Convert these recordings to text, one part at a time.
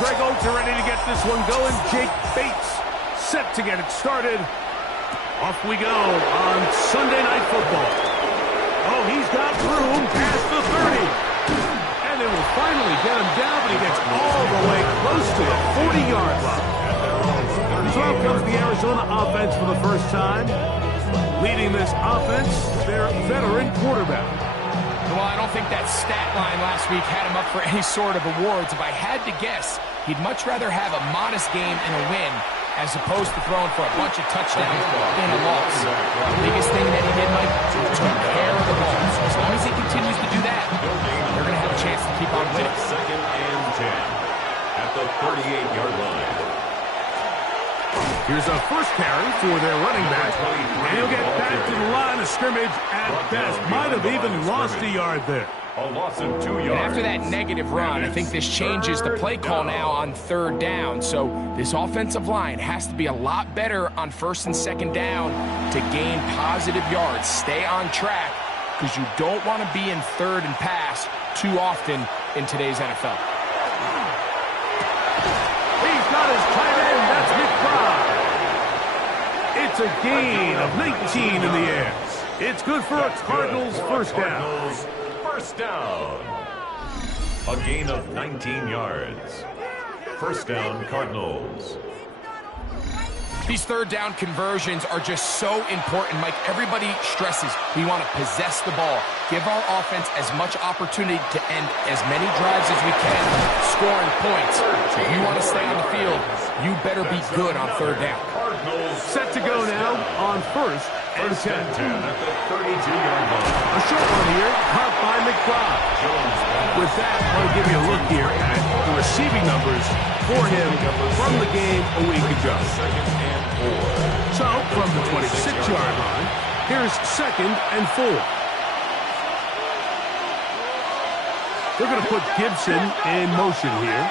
Greg Oates are ready to get this one going. Jake Bates set to get it started. Off we go on Sunday Night Football. Oh, he's got room past the 30. And they will finally get him down, but he gets all the way close to the 40-yard line. So out comes the Arizona offense for the first time. Leading this offense, their veteran quarterback. Well, I don't think that stat line last week had him up for any sort of awards. If I had to guess, he'd much rather have a modest game and a win as opposed to throwing for a bunch of touchdowns in a loss. The biggest thing that he did, Mike, took care of the ball. So as long as he continues to do that, they're going to have a chance to keep on winning. Second and 10 at at the 38-yard line. Here's a first carry for their running back. And he'll get back to the line of scrimmage at best. Might have even lost a yard there. A loss of 2 yards. And after that negative run, I think this changes the play call now on third down. So this offensive line has to be a lot better on first and second down to gain positive yards. Stay on track because you don't want to be in third and pass too often in today's NFL. He's got his tight end. That's McBride. It's a gain of 19 in the air. It's good for a Cardinals first down. First down. A gain of 19 yards. First down, Cardinals. These third down conversions are just so important, Mike. Everybody stresses we want to possess the ball. Give our offense as much opportunity to end as many drives as we can, scoring points. If you want to stay on the field, you better be good on third down. Set to go now on first and 10. At the 32-yard line. A short one here, caught by McBride. With that, I want to give you a look here at the receiving numbers for him from the game a week ago. So, from the 26-yard line, here's second and 4. They're going to put Gibson in motion here.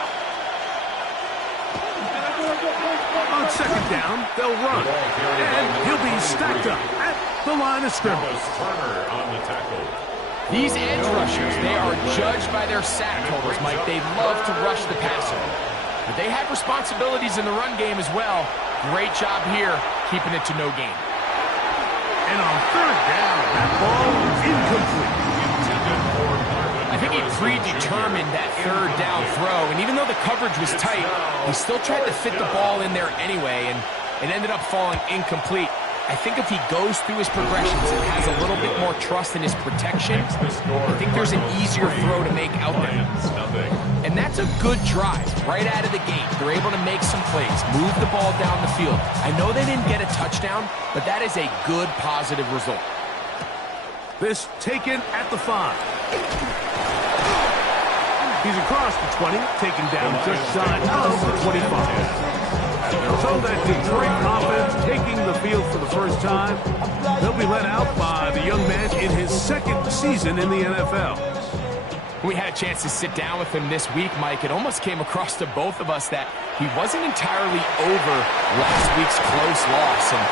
On second down, they'll run. And he'll be stacked up at the line of scrimmage. Turner on the tackle. These edge rushers, they are judged by their sack totals, Mike. They love to rush the passer. But they have responsibilities in the run game as well. Great job here, keeping it to no gain. And on third down, that ball is incomplete. I think he predetermined that third down throw, and even though the coverage was tight, he still tried to fit the ball in there anyway, and it ended up falling incomplete. I think if he goes through his progressions and has a little bit more trust in his protection, I think there's an easier throw to make out there. And that's a good drive right out of the gate. They're able to make some plays, move the ball down the field. I know they didn't get a touchdown, but that is a good positive result. This taken at the 5. He's across the 20, taken down just shy of the 25. So that Detroit offense taking the field for the first time. They'll be let out by the young man in his second season in the NFL. We had a chance to sit down with him this week, Mike. It almost came across to both of us that he wasn't entirely over last week's close loss. And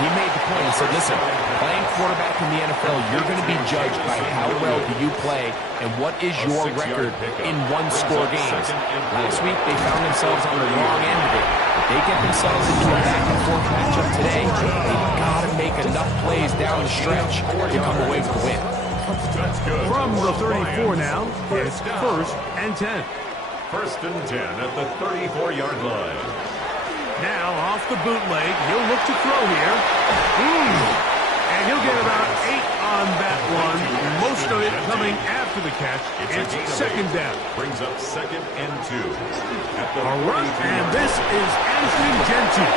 he made the point. He said, listen, playing quarterback in the NFL, you're going to be judged by how well do you play and what is your record in one-score games. Last week, they found themselves on the wrong end of it. If they get themselves into a back-and-forth matchup today, they've got to make enough plays down the stretch to come away with the win. From the 34 now, it's first and 10. First and 10 at the 34-yard line. Now off the bootleg, he'll look to throw here. And he'll get about 8 on that one. Most of it coming after the catch. It's second down. Brings up second and 2. At the All right, and this is Anthony Gentry.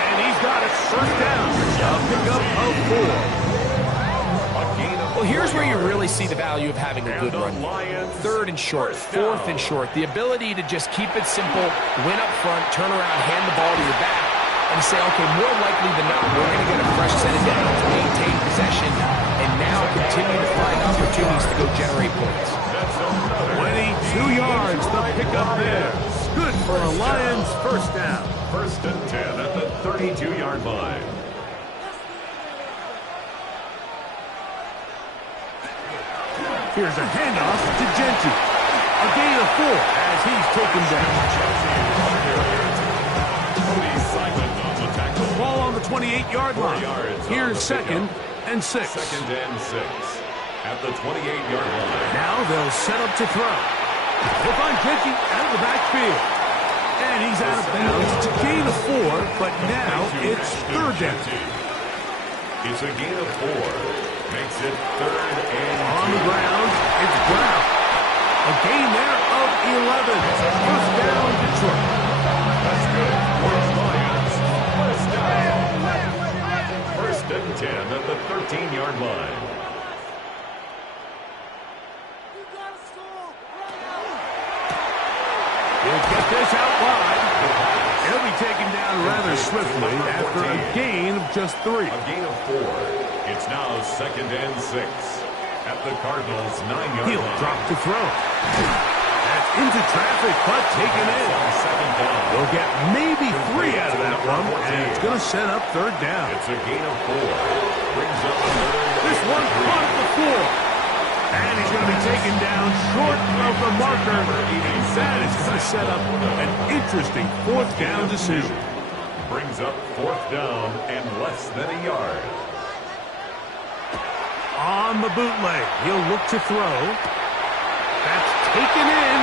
And he's got it first down. A pickup of 4. Well, here's where you really see the value of having a good run. Third and short, fourth and short. The ability to just keep it simple, win up front, turn around, hand the ball to your back, and say, okay, more likely than not, we're going to get a fresh set of downs, maintain possession, and now continue to find opportunities to go generate points. 22 yards, the pickup there. Good for a Lions first down. First and 10 at the 32-yard line. Here's a handoff to Gentry. A gain of 4 as he's taken down. Ball on the 28-yard line. Here's second and 6. Second and 6 at the 28-yard line. Now they'll set up to throw. They'll find Gentry out of the backfield. And he's out of bounds. It's a gain of 4, but now it's third down. It's a gain of 4. Makes it third and 2. On the ground, it's Brown. A gain there of 11. First down, Detroit. That's good. First down. First and 10 at the 13-yard line. It's get this out wide. He'll be taken down rather swiftly after a gain of just 3. A gain of 4. It's now 2nd and 6 at the Cardinals' 9-yard line. He'll drop to throw. That's into traffic, but taken in. They'll get maybe 3 out of that one, and it's going to set up 3rd down. It's a gain of 4. Brings up 3rd. This one caught the 4. And he's going to be taken down short of the marker. And that is going to set up an interesting 4th down decision. Brings up 4th down and less than a yard. On the bootleg, he'll look to throw. That's taken in.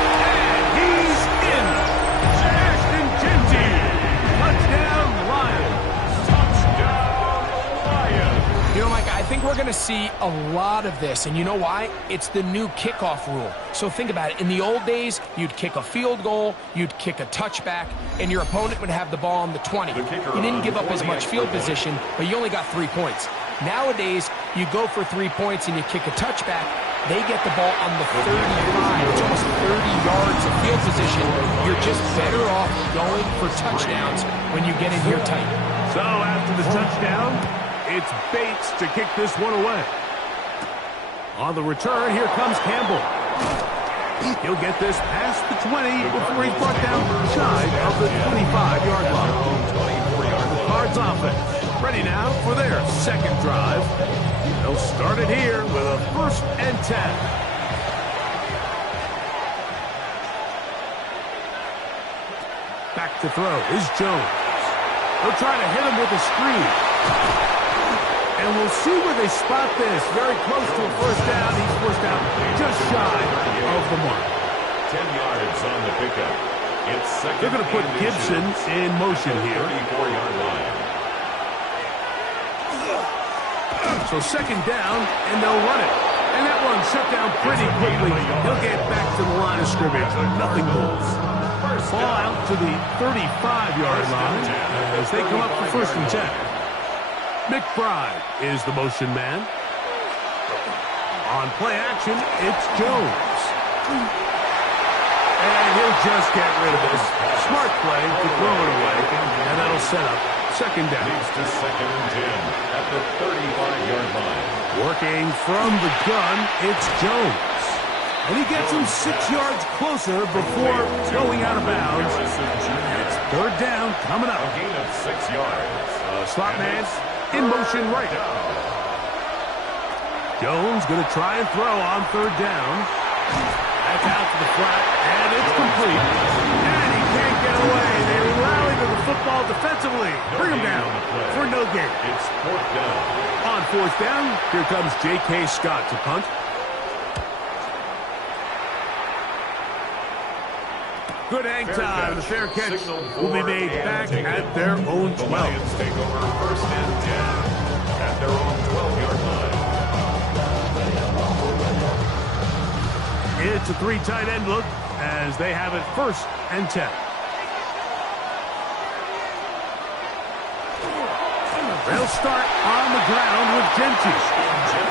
And he's in. Ashton Genty. Touchdown, Lions. Touchdown, Lions. You know, Mike, I think we're going to see a lot of this, and you know why? It's the new kickoff rule. So think about it. In the old days, you'd kick a field goal, you'd kick a touchback, and your opponent would have the ball on the 20. You didn't give up as much field position, but you only got 3 points. Nowadays, you go for 3 points and you kick a touchback, they get the ball on the 35. It's almost 30 yards of field position. You're just better off going for touchdowns when you get in here tight. So after the touchdown, it's Bates to kick this one away. On the return, here comes Campbell. He'll get this past the 20 before he's brought down shy of the 25-yard line. The Cards offense ready now for their 2nd drive. They'll start it here with a 1st and 10. Back to throw is Jones. They'll try to hit him with a screen. And we'll see where they spot this. Very close to a 1st down. He's forced out just shy of the mark. 10 yards on the pickup. It's 2nd. They're going to put Gibson in motion here. 34-yard line. So 2nd down, and they'll run it. And that one shut down pretty quickly. He'll get back to the line of scrimmage. Nothing moves. Ball out to the 35-yard line as they come up for 1st and 10. McBride is the motion man. On play action, it's Jones. And he'll just get rid of this. Smart play to throw it away, and that'll set up 2nd down. Leads to 2nd and 10 at the 35-yard line. Working from the gun, it's Jones. And he gets him 6 yards closer before going out of bounds. It's 3rd down coming up. A gain of 6 yards. Slot man in motion right. Jones going to try and throw on 3rd down. That's out to the flat, and it's complete. And he can't get away. They rally to the football defensively. Bring him down for no gain. It's 4th down. On 4th down, here comes J.K. Scott to punt. Good hang time. The fair catch will be made back at their own 12. The Lions take over 1st and 10 at their own 12-yard line. It's a 3 tight end look as they have it 1st and 10. They'll start on the ground with Genty.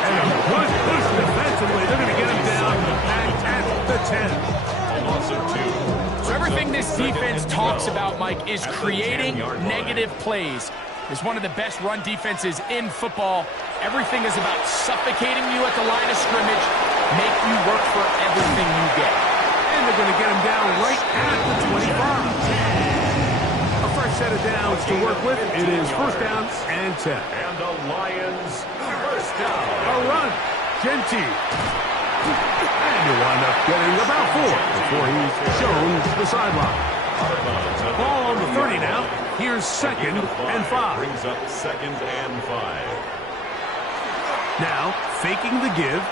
And a good push defensively. They're going to get him down back at the 10. A loss of 2. So everything this defense talks about, Mike, is creating negative plays. It's one of the best run defenses in football. Everything is about suffocating you at the line of scrimmage, make you work for everything you get. And they're going to get him down right at the 25. A fresh set of downs to work with. It is 1st down and 10. And the Lions 1st down. A run. Genty. And he'll wind up getting about 4 before he's shown the sideline. Ball on the 30 now. Here's 2nd and 5. Brings up 2nd and 5. Now, faking the give.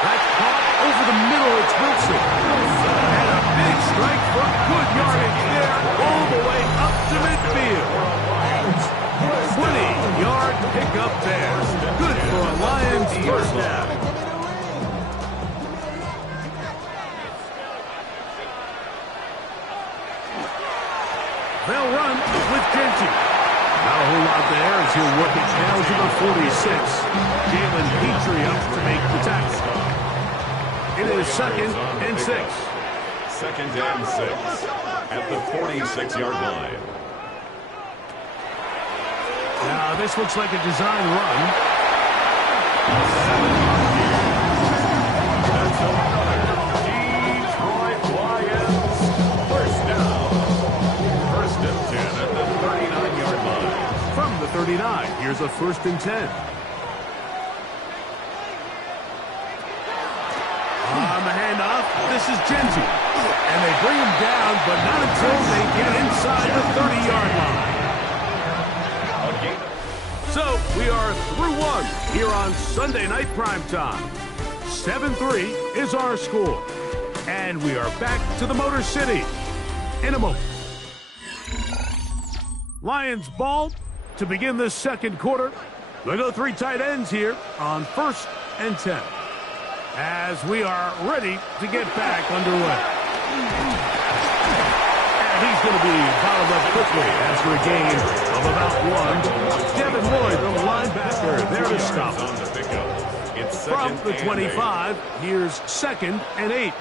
That's caught over the middle. It's Wilson. And a big strike for good yardage there all the way up to midfield. 20-yard pickup there. Good for a Lions 1st down. They'll run with Genty. Not a whole lot there as he'll work it down to the 46. Jalen Petrie up to make the tackle. It is 2nd and 6. second and 6 at the 46-yard line. Now, this looks like a design run. Detroit Lions, first down. First and 10 at the 39-yard line. From the 39, here's a first and 10. On the handoff, this is Genty. And they bring him down, but not until they get inside the 30-yard line. So, we are through one here on Sunday Night Primetime. 7-3 is our score. And we are back to the Motor City in a moment. Lions ball to begin this second quarter. They go three tight ends here on first and 10. As we are ready to get back underway. And he's going to be bottled up quickly after a gain of about one. Devin Lloyd, the linebacker, there to stop him. From the 25, here's second and 8.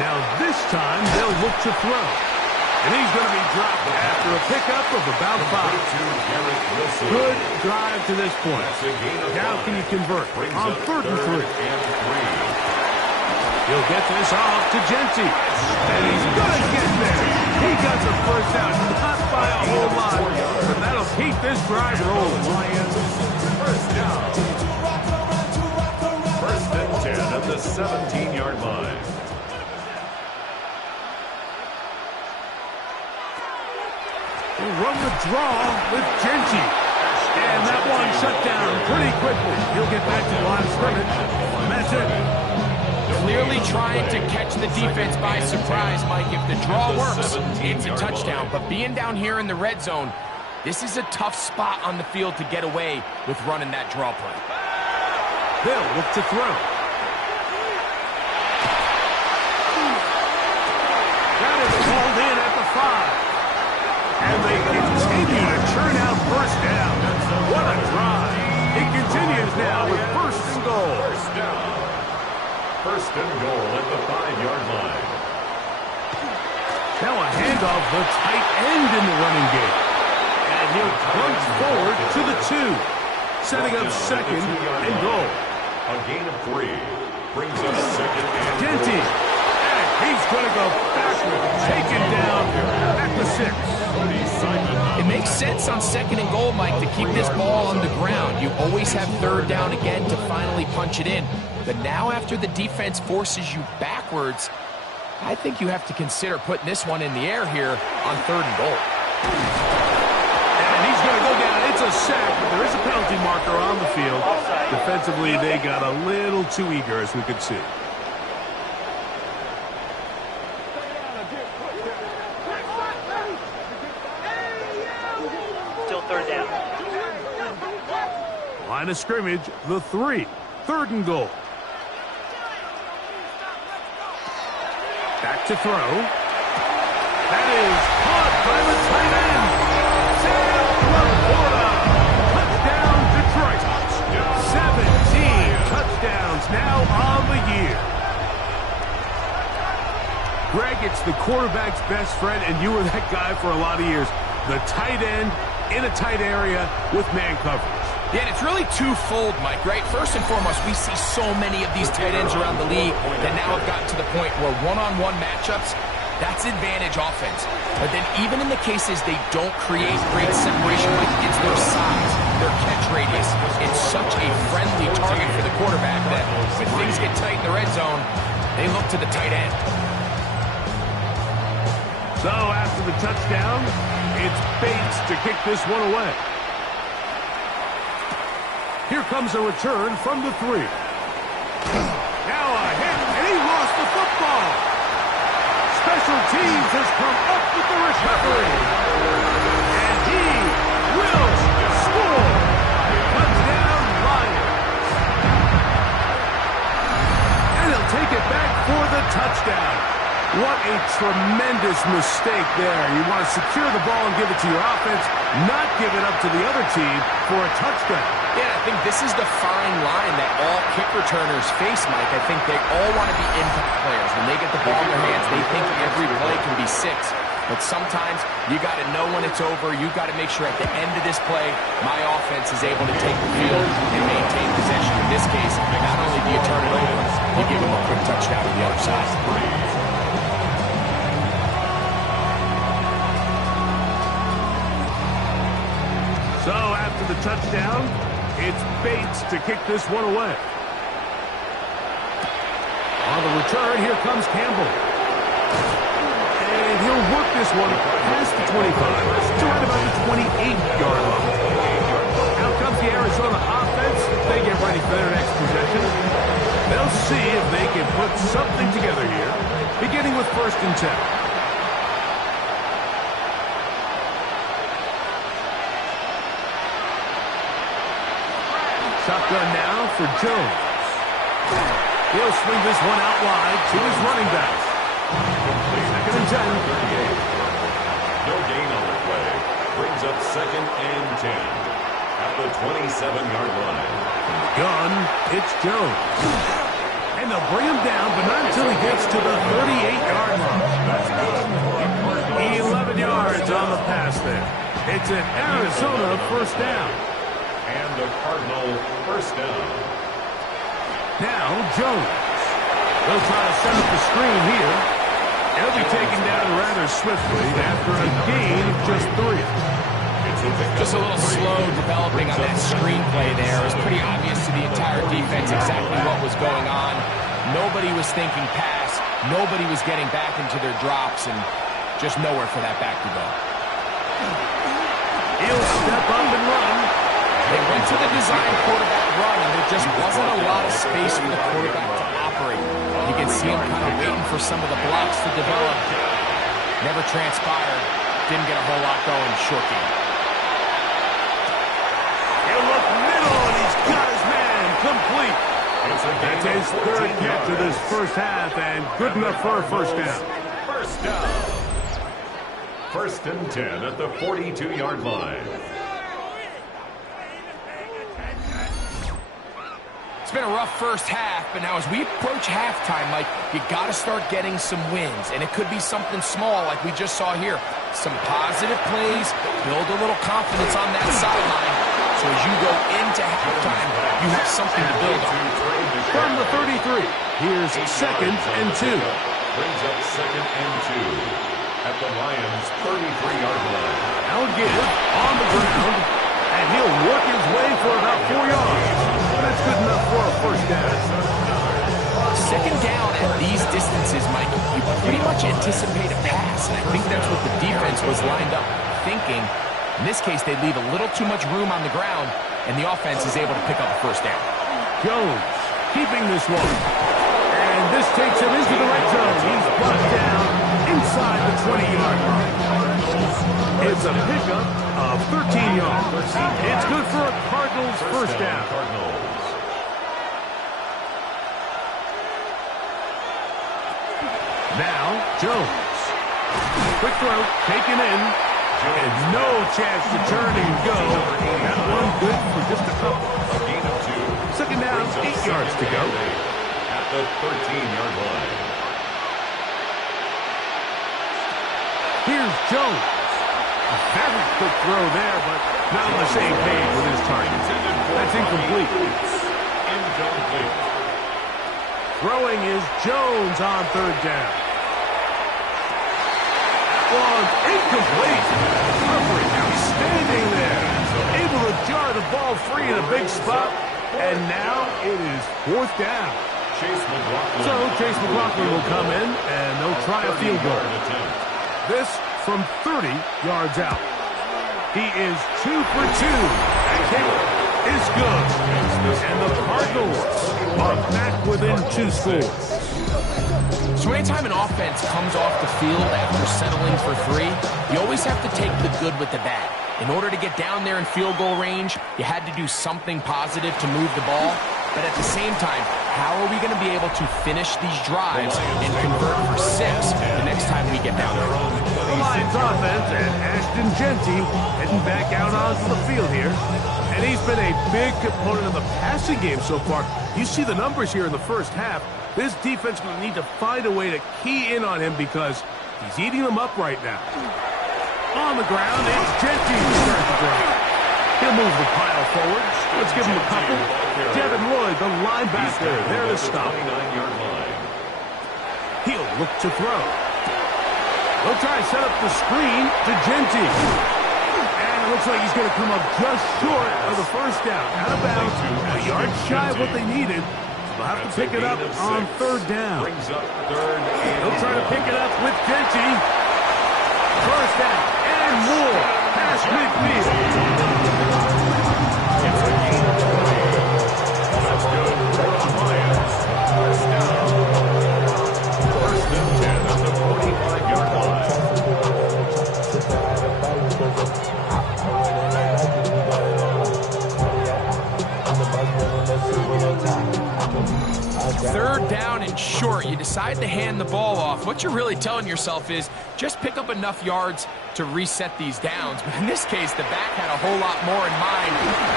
Now this time they'll look to throw. And he's going to be dropped after a pickup of about 5. Good drive to this point. Now can you convert on 3rd and 3? He'll get this off to Genty. And he's going to get there. He got the first down, not by a whole lot. But that'll keep this drive rolling. First down. First and 10 at the 17-yard line. Run the draw with Genty. And that one shut down pretty quickly. He'll get back to the line of scrimmage. And that's it. Clearly trying to catch the defense by surprise, Mike. If the draw works, it's a touchdown. But being down here in the red zone, this is a tough spot on the field to get away with running that draw play. They'll look to throw. That is called in at the 5. And they continue to churn out first down. What a drive. It continues now with first and goal. First down. First and goal at the 5-yard line. Now a handoff, the tight end in the running game. And he'll plunge forward to the 2. Setting up second and goal. A gain of 3. Brings us second and Genty. And he's going to go backward. Taken down at the 6. It makes sense on second and goal, Mike, to keep this ball on the ground. You always have 3rd down again to finally punch it in. But now after the defense forces you backwards, I think you have to consider putting this one in the air here on 3rd and goal. And he's going to go down. It's a sack, but there is a penalty marker on the field. Defensively, they got a little too eager, as we could see. Line of scrimmage, the 3. 3rd and goal. Back to throw. That is caught by the tight end. Sam Laporta. Touchdown, Detroit. 17 touchdowns now on the year. Greg, it's the quarterback's best friend, and you were that guy for a lot of years. The tight end in a tight area with man coverage. Yeah, and it's really twofold, Mike, right? First and foremost, we see so many of these tight ends around the league that now have gotten to the point where one-on-one matchups, that's advantage offense. But then even in the cases they don't create great separation, Mike, it's their size, their catch radius. It's such a friendly target for the quarterback that when things get tight in the red zone, they look to the tight end. So after the touchdown, it's Bates to kick this one away. Here comes a return from the 3. Now a hit, and he lost the football. Special teams has come up with the recovery. And he will score. Touchdown, Lions. And he'll take it back for the touchdown. What a tremendous mistake there. You want to secure the ball and give it to your offense, not give it up to the other team for a touchdown. Yeah, I think this is the fine line that all kick returners face, Mike. I think they all want to be impact players. When they get the ball in their hands, they think every play can be 6. But sometimes you got to know when it's over. You got to make sure at the end of this play, my offense is able to take the field and maintain possession. In this case, not only do you turn it over, you give them a quick touchdown to the other side. So after the touchdown, it's Bates to kick this one away. On the return, here comes Campbell. And he'll work this one past the 25 to right about the 28-yard line. Out comes the Arizona offense. They get ready for their next possession. They'll see if they can put something together here, beginning with 1st and 10. Shotgun now for Jones. He'll swing this one out wide to his running back. 2nd and 10. No gain on the play. Brings up 2nd and 10 at the 27-yard line. Gun, it's Jones. And they'll bring him down, but not until he gets to the 38-yard line. That's good. 11 yards on the pass there. It's an Arizona 1st down. And the Cardinal 1st down. Now, Jones. They'll try to set up the screen here. He'll be taken down rather swiftly after a gain of just 3. Just a little slow developing on that screenplay there. It was pretty obvious to the entire defense exactly what was going on. Nobody was thinking pass. Nobody was getting back into their drops, and just nowhere for that back to go. He'll step up and run. They went to the design quarterback run, and there just wasn't a lot of space for the quarterback to operate. You can see him kind of waiting for some of the blocks to develop. Never transpired. Didn't get a whole lot going. Short game. He'll look middle, and he's got his man complete. That's his 3rd catch of this 1st half, and good enough for a 1st down. 1st down. 1st and 10 at the 42-yard line. It's been a rough 1st half, but now as we approach halftime, Mike, you got to start getting some wins, and it could be something small like we just saw here. Some positive plays, build a little confidence on that sideline, so as you go into halftime, you have something to build on. From the 33, here's 2nd and 2. Brings up 2nd and 2 at the Lions' 33-yard line. Now give on the ground, and he'll work his way for about 4 yards. That's good enough for a 1st down. 2nd down at these distances, Mike, you pretty much anticipate a pass, and I think that's what the defense was lined up thinking. In this case, they leave a little too much room on the ground, and the offense is able to pick up a 1st down. Jones keeping this one. And this takes him into the red zone. He's brought down inside the 20-yard line. It's a pickup of 13 yards. It's good for a Cardinals 1st down. Now, Jones. Quick throw, taken in. And no chance to turn and go. That one good for just a couple. A gain of 2. 2nd down, 8 yards to go. At the 13-yard line. Here's Jones. A very quick throw there, but not on the same page with his target. That's incomplete. Incomplete. Throwing is Jones on 3rd down. Was incomplete. Coverage outstanding there. Able to jar the ball free in a big spot. And now it is 4th down. So Chase McLaughlin will come in, and they'll try a field goal. This from 30 yards out. He is 2 for 2. That kick is good. And the Cardinals are back within 2 scores. So anytime an offense comes off the field after settling for 3, you always have to take the good with the bad. In order to get down there in field goal range, you had to do something positive to move the ball. But at the same time, how are we going to be able to finish these drives and convert for 6 offense, and Ashton Genty heading back out onto the field here. And he's been a big component of the passing game so far. You see the numbers here in the first half. This defense will need to find a way to key in on him because he's eating them up right now. On the ground, it's Genty to start the drive. He'll move the pile forward. Let's give him a couple. Devin Lloyd, the linebacker, there to stop. He'll look to throw. He'll try to set up the screen to Genty. And it looks like he's going to come up just short of the first down. Out of bounds, a yard shy of what they needed. They'll have to pick it up on third down. He'll try to pick it up with Genty. First down and more. Pass midfield. That's good. First down. First and 10 at the 45-yard line. Third down and short. You decide to hand the ball off. What you're really telling yourself is just pick up enough yards to reset these downs. But in this case, the back had a whole lot more in mind.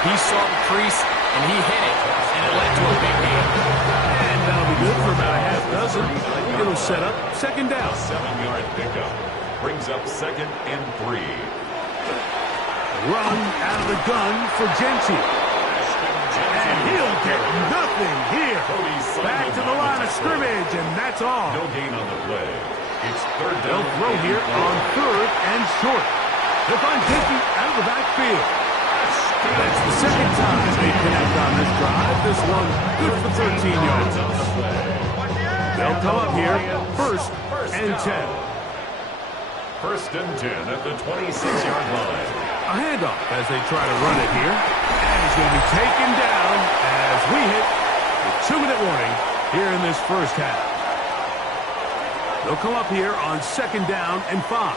He saw the crease, and he hit it, and it led to a big gain. And that'll be good for about a half dozen. It'll set up second down. 7-yard pickup brings up second and 3. Run out of the gun for Genty. And he'll get nothing here. Back to the line of scrimmage, and that's all. No gain on the play. It's third down. They'll throw here on third and short. They'll find Genty out of the backfield. That's the second time they connect on this drive. This one good for 13 yards. They'll come up here first and 10. First and 10 at the 26-yard line. A handoff as they try to run it here. And he's going to be taken down as we hit the 2-minute warning here in this first half. They'll come up here on second down and 5.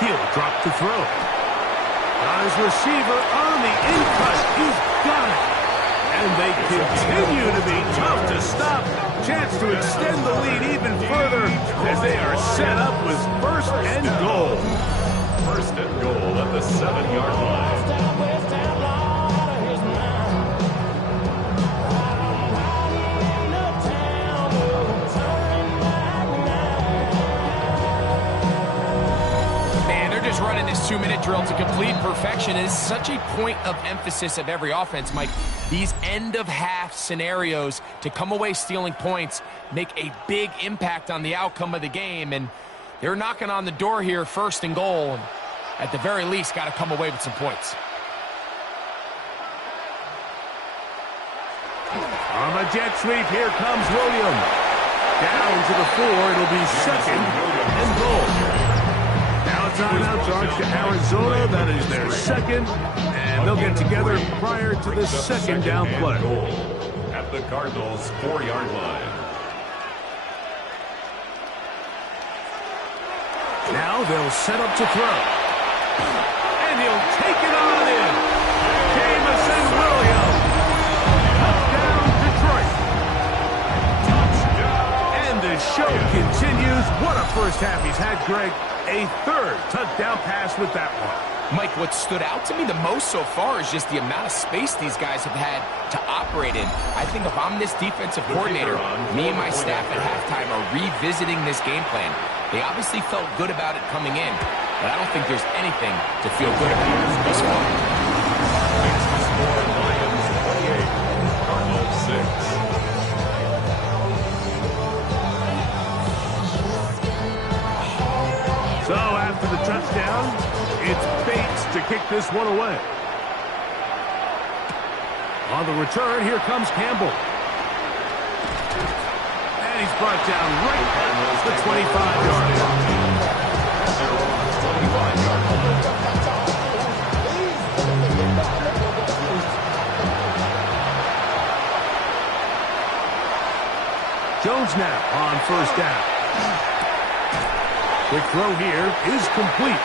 He'll drop to throw. Got his receiver on the in-cut. He's got it. And they continue to be tough to stop. Chance to extend the lead even further as they are set up with first and goal. First and goal at the 7-yard line. Running this 2-minute drill to complete perfection is such a point of emphasis of every offense, Mike. These end-of-half scenarios to come away stealing points make a big impact on the outcome of the game, and they're knocking on the door here, first and goal, and at the very least got to come away with some points. On the jet sweep, here comes William. Down to the 4, it'll be second and goal. Timeout charge to Arizona. That is their second, and they'll get together prior to the second down play. At the Cardinals' 4-yard line. Now they'll set up to throw. And he'll take it on in. Jamison Williams. Touchdown, Detroit. And the show continues. What a first half he's had, Greg. A third touchdown pass with that one. Mike, what stood out to me the most so far is just the amount of space these guys have had to operate in. I think if I'm this defensive coordinator, me and my staff at halftime are revisiting this game plan. They obviously felt good about it coming in, but I don't think there's anything to feel good about thus far. Lions 28, Cardinals 6. So after the touchdown, it's Bates to kick this one away. On the return, here comes Campbell. And he's brought down right at the 25-yard line. Jones now on first down. Quick throw here is complete.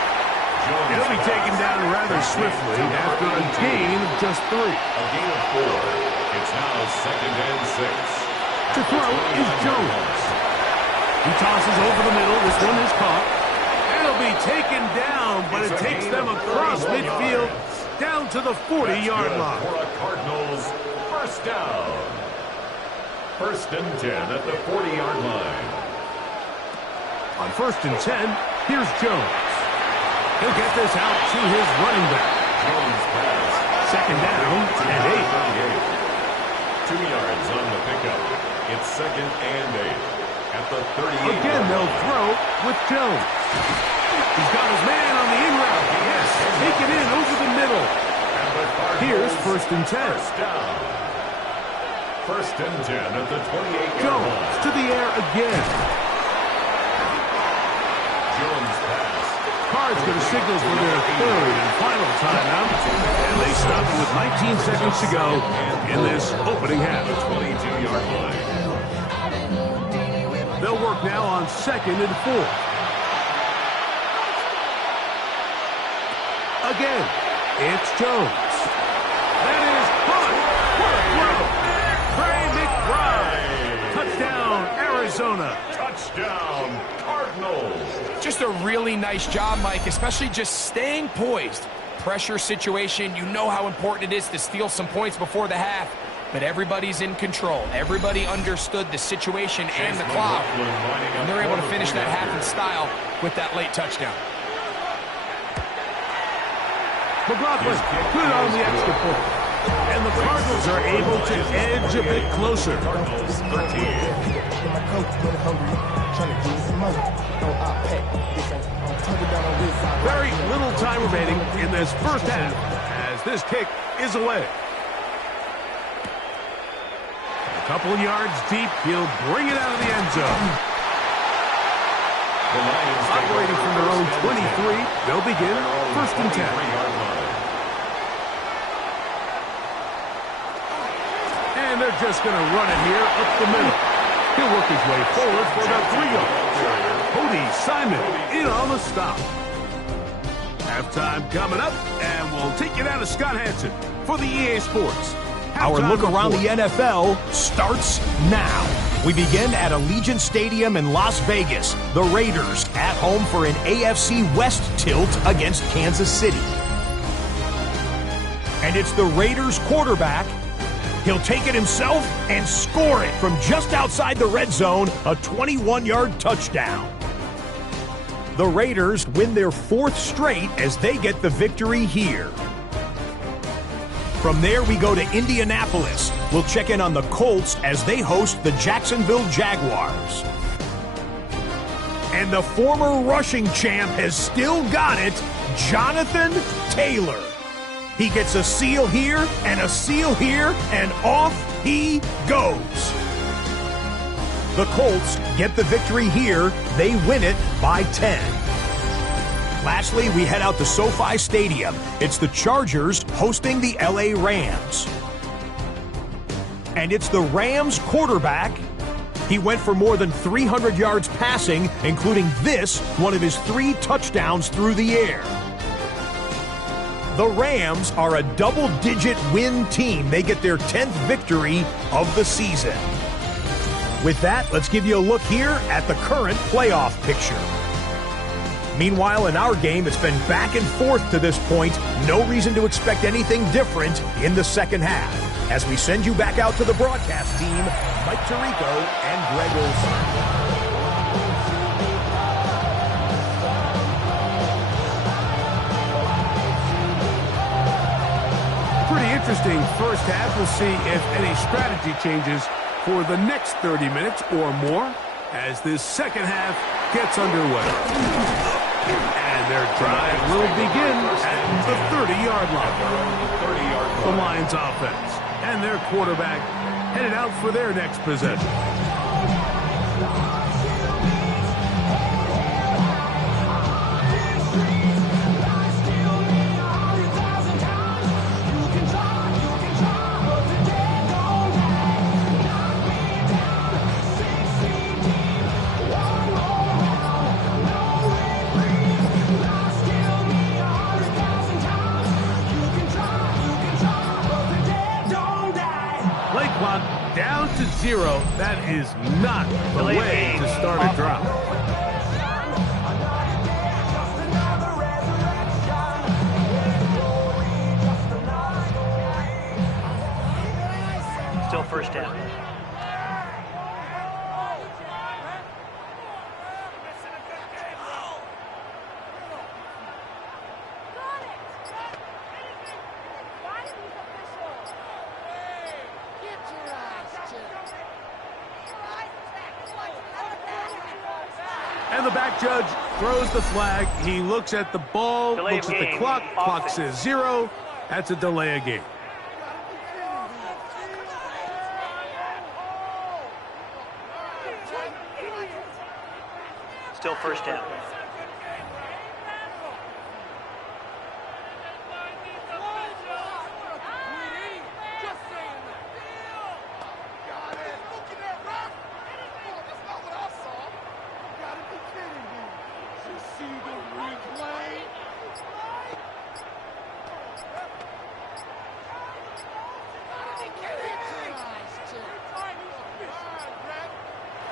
He'll be taken down rather swiftly after a gain of just 3. A gain of 4. It's now 2nd and 6. To throw is Jones. He tosses over the middle. This one is caught. And it'll be taken down, but it takes them across midfield down to the 40-yard line. For a Cardinals first down. 1st and 10 at the 40-yard line. On 1st and 10, here's Jones. He'll get this out to his running back. Jones pass. 2nd down and 8. 2 yards on the pickup. It's 2nd and 8. At the 38. Again, they'll throw with Jones. He's got his man on the in route. Yes, take it in over the middle. Here's 1st and 10. First down. 1st and 10 at the 28-yard Jones line. to the air again. Jones pass. Cards going to signal for their 3rd and final timeout. And they stop it with 19 seconds to go in this opening half. The 22-yard line. They'll work now on 2nd and 4. Again, it's Jones. That is caught. What a throw. Trey McBride. Touchdown, Arizona. Touchdown, Cardinals. Just a really nice job, Mike, especially just staying poised. Pressure situation, you know how important it is to steal some points before the half. But everybody's in control. Everybody understood the situation and the clock. And they're able to finish that half in style with that late touchdown. McLaughlin put it on the extra point. And the Cardinals are able to edge a bit closer. Cardinals 13. Very little time remaining in this first half as this kick is away. A couple yards deep, he'll bring it out of the end zone. The Lions Operating from their own 23, they'll begin 1st and 10. And they're just going to run it here up the middle. He'll work his way forward for about 3 yards. Cody Simon in on the stop. Halftime coming up, and we'll take you down to Scott Hansen for the EA Sports Our Halftime look around report. the NFL starts now. We begin at Allegiant Stadium in Las Vegas. The Raiders at home for an AFC West tilt against Kansas City. And it's the Raiders quarterback. He'll take it himself and score it from just outside the red zone, a 21-yard touchdown. The Raiders win their 4th straight as they get the victory here. From there, we go to Indianapolis. We'll check in on the Colts as they host the Jacksonville Jaguars. And the former rushing champ has still got it, Jonathan Taylor. He gets a seal here and a seal here, and off he goes. The Colts get the victory here. They win it by 10. Lastly, we head out to SoFi Stadium. It's the Chargers hosting the LA Rams. And it's the Rams quarterback. He went for more than 300 yards passing, including this, one of his 3 touchdowns through the air. The Rams are a double-digit win team. They get their 10th victory of the season. With that, let's give you a look here at the current playoff picture. Meanwhile, in our game, it's been back and forth to this point. No reason to expect anything different in the second half. As we send you back out to the broadcast team, Mike Tirico and Greg Olson. Pretty interesting first half. We'll see if any strategy changes for the next 30 minutes or more as this second half gets underway. And their drive will begin at the 30-yard line. The Lions offense and their quarterback headed out for their next possession. Down to 0. That is not the way to start a drive. Still first down. And the back judge throws the flag. He looks at the ball, looks at the clock. Clock says 0. That's a delay of game. Still first down.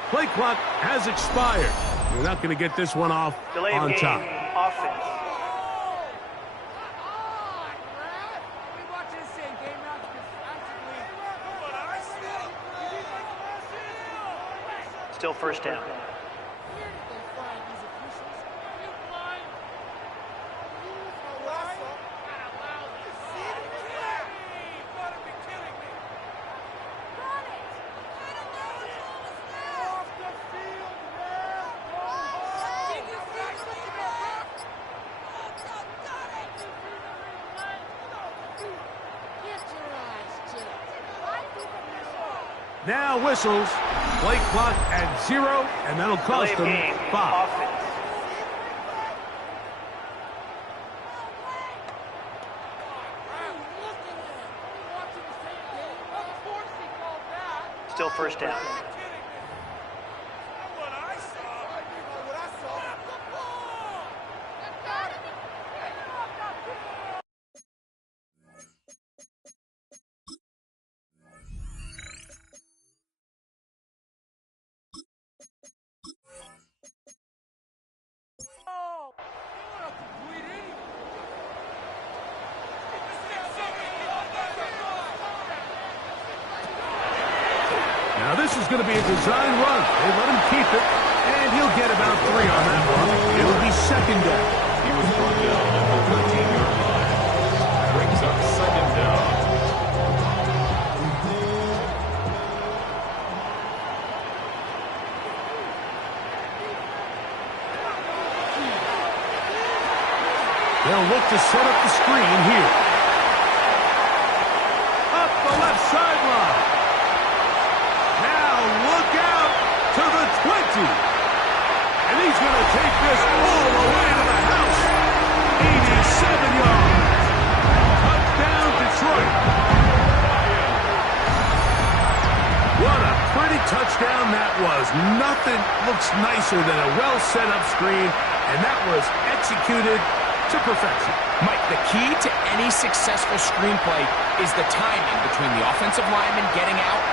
Play clock has expired. You're not going to get this one off on top. Offense. Still first down. Now whistles. Play clock at 0, and that'll cost them 5. Offense. Still first down. Now this is going to be a design run. They let him keep it, and he'll get about 3 on that one. It'll be second down. He was brought down at the 13-yard line. Brings up second down. They'll look to set up the screen here. Up the left sideline. Now look out to the 20. And he's going to take this all the way to the house. 87 yards. Touchdown, Detroit. What a pretty touchdown that was. Nothing looks nicer than a well-set-up screen, and that was executed to perfection. Mike, the key to any successful screenplay is the timing between the offensive lineman getting out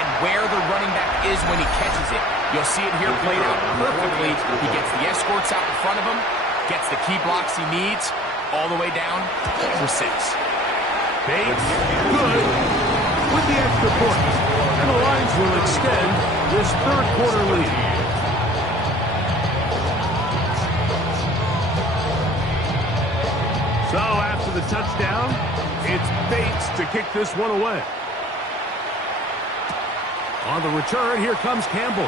and where the running back is when he catches it. You'll see it here played out perfectly. He gets the escorts out in front of him, gets the key blocks he needs, all the way down for 6. Bates, good, with the extra point. And the Lions will extend this third-quarter lead. So after the touchdown, it's Bates to kick this one away. On the return, here comes Campbell.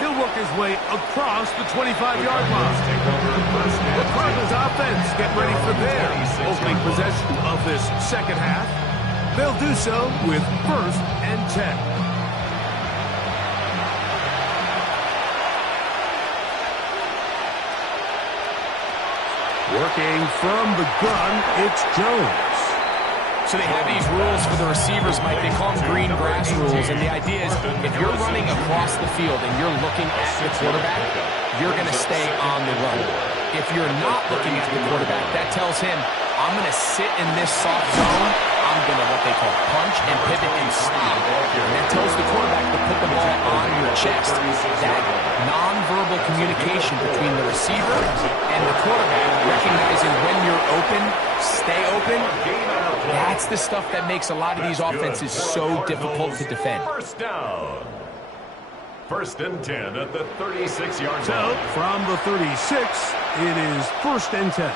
He'll work his way across the 25-yard line. The Cardinals offense get ready for their opening possession of this second half. They'll do so with 1st and 10. Working from the gun, it's Jones. So they have these rules for the receivers, Mike. They call them green grass rules. And the idea is if you're running across the field and you're looking at the quarterback, you're going to stay on the run. If you're not looking at the quarterback, that tells him, I'm going to sit in this soft zone. I'm going to what they call punch and pivot and stop. And that tells the quarterback to put the ball on your chest. That nonverbal communication between the receiver and the quarterback, recognizing when you're open, stay open, that's the stuff that makes a lot of these offenses so difficult to defend. First down. First and 10 at the 36-yard line. So, from the 36, it is first and 10.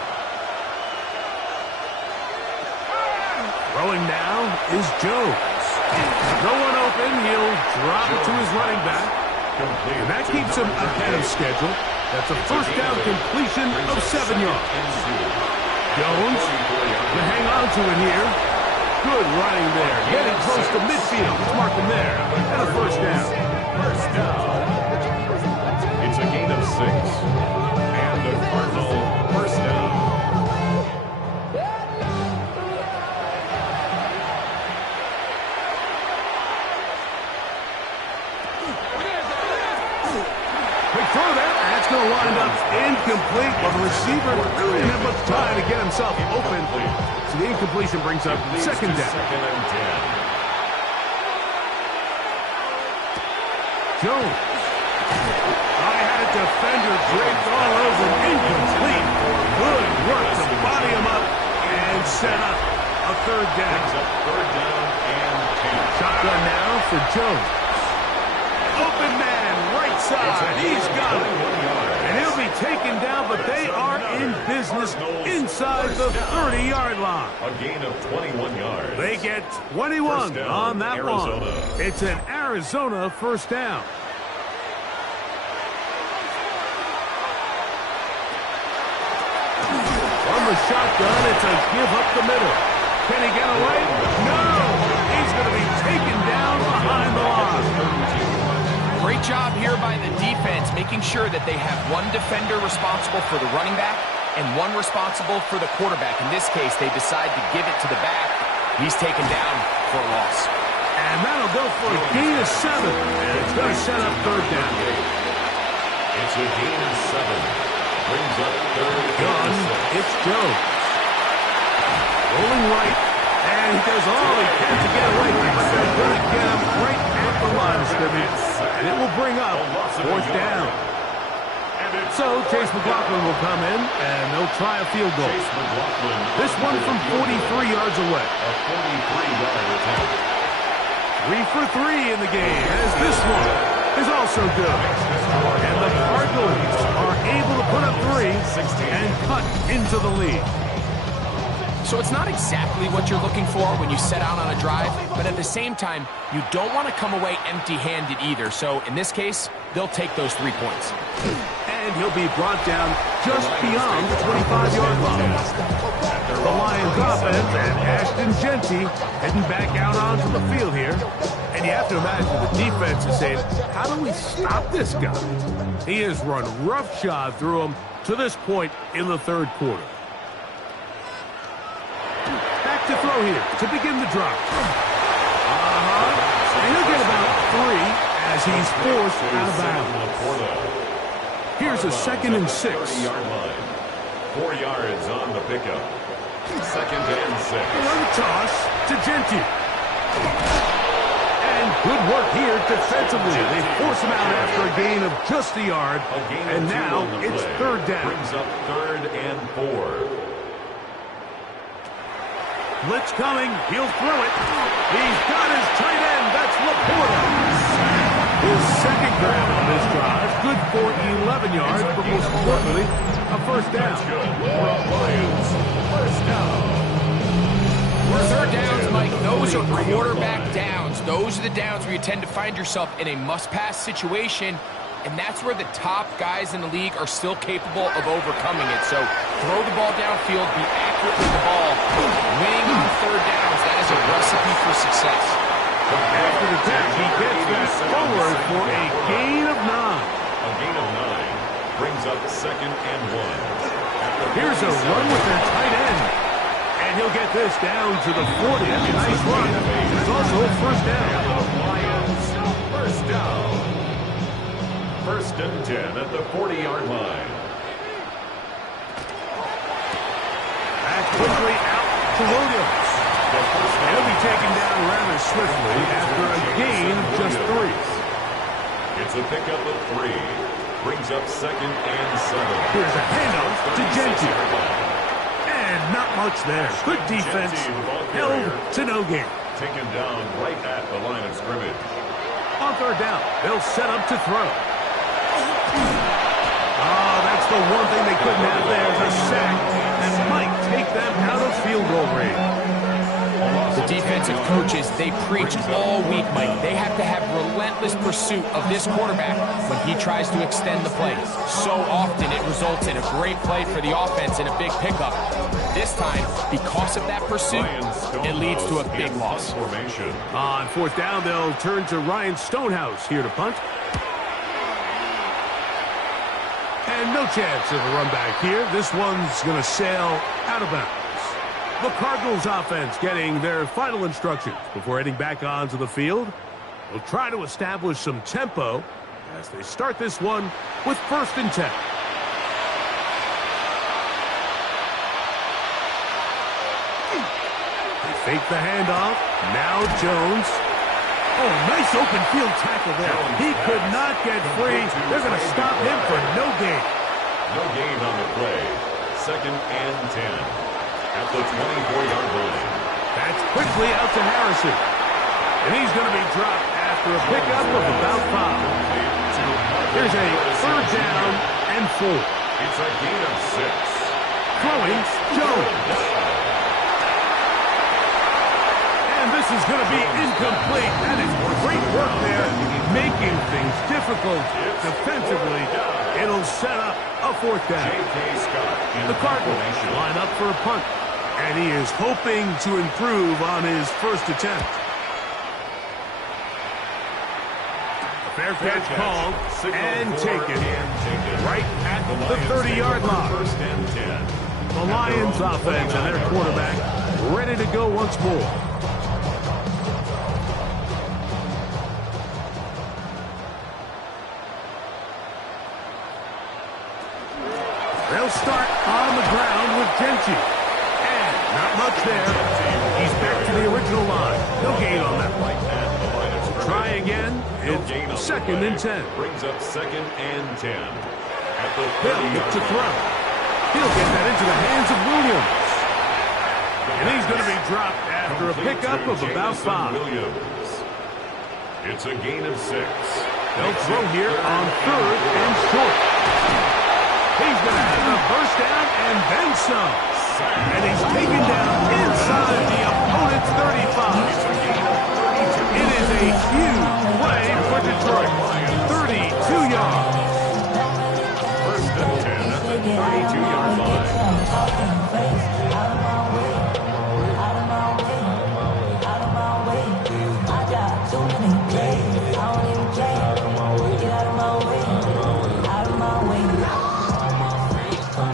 Throwing now is Jones. No one open. He'll drop it to his running back. And that keeps him ahead of schedule. That's a first down completion of 7 yards. Jones to hang on to it here. Good running there. Getting close to midfield. Let's mark him there. And a first down. First down. It's a gain of 6. And the Cardinal first down. Quick throw there. That's going to wind up incomplete. But the receiver really didn't have much time to get himself open. So the incompletion brings up second down. Second and 10. Jones. I had a defender draped all over him. Incomplete. Good work to body him up and set up a third down. Third down and 10. Shotgun now for Jones. Open man, right side. He's got it. And he'll be taken down, but they are in business inside the 30-yard line. A gain of 21 yards. They get 21 on that Arizona. one. It's an Arizona first down. From the shotgun, it's a give up the middle. Can he get away? No! He's going to be taken down behind the line. Great job here by the defense, making sure that they have one defender responsible for the running back and one responsible for the quarterback. In this case, they decide to give it to the back. He's taken down for a loss. And that'll go for a gain of 7. And it's going to set up third down. It's a gain of 7. Brings up third Gun, it's Jones. Rolling right, and he does all he can to get away, but they're going to get him right at the line of scrimmage, and it will bring up fourth down. So Chase McLaughlin will come in, and they'll try a field goal. This one from 43 yards away. A 43-yard attempt. 3 for 3 in the game, as this one is also good. And the Cardinals are able to put up 3 and cut into the lead. So it's not exactly what you're looking for when you set out on a drive, but at the same time, you don't want to come away empty-handed either. So in this case, they'll take those 3 points. And he'll be brought down just beyond the 25-yard line. The Lions offense and Ashton Genty heading back out onto the field here. And you have to imagine the defense is saying, how do we stop this guy? He has run roughshod through him to this point in the third quarter. Back to throw here to begin the drive. And he'll get about 3 as he's forced out of bounds. Here's a second and 6. 30-yard line. 4 yards on the pickup. Second and 6. Run toss to Genty. And good work here defensively. They force him out after a gain of just a yard. And now it's third down. Brings up third and 4. Blitz coming. He'll throw it. He's got his tight end. That's Laporta. His second grab on this drive. Good for 11 yards, but most importantly, a first down. Lions, first down. Third downs, Mike, those are quarterback downs. Those are the downs where you tend to find yourself in a must-pass situation, and that's where the top guys in the league are still capable of overcoming it. So throw the ball downfield, be accurate with the ball. Winning on third downs, that is a recipe for success. After the catch, he gets that forward for a gain of 9. A gain of 9 brings up second and 1. Here's a run with their tight end. And he'll get this down to the 40. That's a nice run. It's also a first down. Lions, first down. First and 10 at the 40-yard line. Back quickly out to Williams. The He'll be taken down rather swiftly after a gain of just 3. It's a pickup of 3. Brings up 2nd and 7. Here's a handoff to Genty. And not much there. Good defense. Held to no gain. Taken down right at the line of scrimmage. On 3rd down, they'll set up to throw. Oh, that's the one thing they couldn't have there, the sack. And might take them out of field goal range. The defensive coaches, they preach all week, Mike. They have to have relentless pursuit of this quarterback when he tries to extend the play. So often it results in a great play for the offense and a big pickup. This time, because of that pursuit, it leads to a big loss. On 4th down, they'll turn to Ryan Stonehouse here to punt. And no chance of a run back here. This one's going to sail out of bounds. The Cardinals offense getting their final instructions before heading back onto the field. They'll try to establish some tempo as they start this one with 1st and 10. They fake the handoff. Now Jones. Oh, nice open field tackle there. He could not get free. They're going to stop him for no gain. No gain on the play. 2nd and 10. At the 24-yard line. That's quickly out to Harrison. And he's going to be dropped after a pickup of about 5. Here's a 3rd down and 4. It's a gain of 6. Throwing Jones. And this is going to be incomplete. That is great work there, making things difficult defensively. It'll set up a 4th down. The Cardinals line up for a punt. And he is hoping to improve on his 1st attempt. A fair catch called and taken right at the 30-yard line. 1st and 10. The Lions offense and their quarterback ready to go once more. They'll start on the ground with Genty. Not much there. He's back to the original line. No gain on that play. Try again. It's 2nd and 10. Brings up 2nd and 10. At the He'll look to throw. He'll get that into the hands of Williams. And he's going to be dropped after a pickup of about 5. It's a gain of 6. They'll throw here on 3rd and short. He's going to have a first down and then some. And he's taken down inside the opponent's 35. It is a huge play for Detroit. 32 yards. 1st and 10 at the 32-yard line.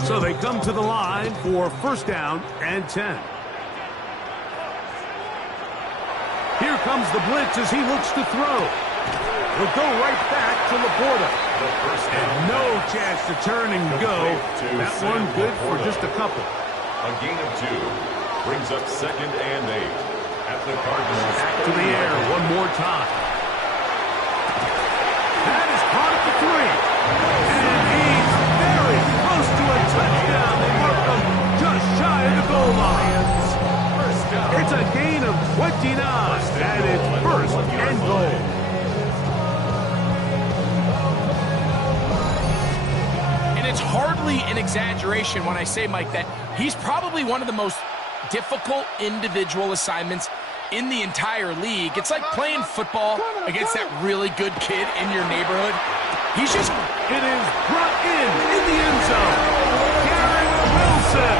So they come to the line for 1st down and 10. Here comes the blitz as he looks to throw. He'll go right back to Laporta. And no chance to turn and go. That one good for just a couple. A gain of 2. Brings up 2nd and 8. At the Cardinals. Back to the air one more time. That is caught at the 3. And he's very close to a touchdown. They mark him just shy of the goal line. It's a gain of 29. And it's 1st and goal. And it's hardly an exaggeration when I say, Mike, that he's probably one of the most difficult individual assignments in the entire league. It's like playing football against that really good kid in your neighborhood. He's just... It is brought in the end zone. Garrett Wilson.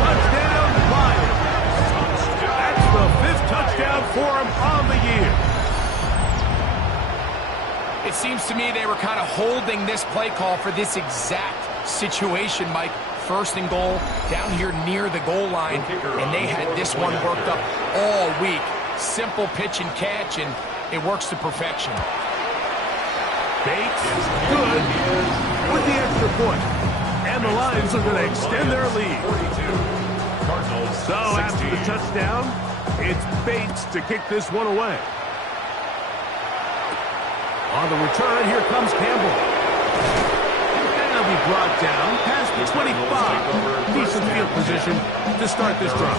Touchdown, Lions. That's the 5th touchdown for him on the year. It seems to me they were kind of holding this play call for this exact situation, Mike. 1st and goal, down here near the goal line, and they had this one worked up all week. Simple pitch and catch, and it works to perfection. Bates is good with the extra point. And the Lions are going to extend their lead. So after the touchdown, It's Bates to kick this one away. On the return, here comes Campbell. And he'll be brought down past the 25. Decent field position to start this drive.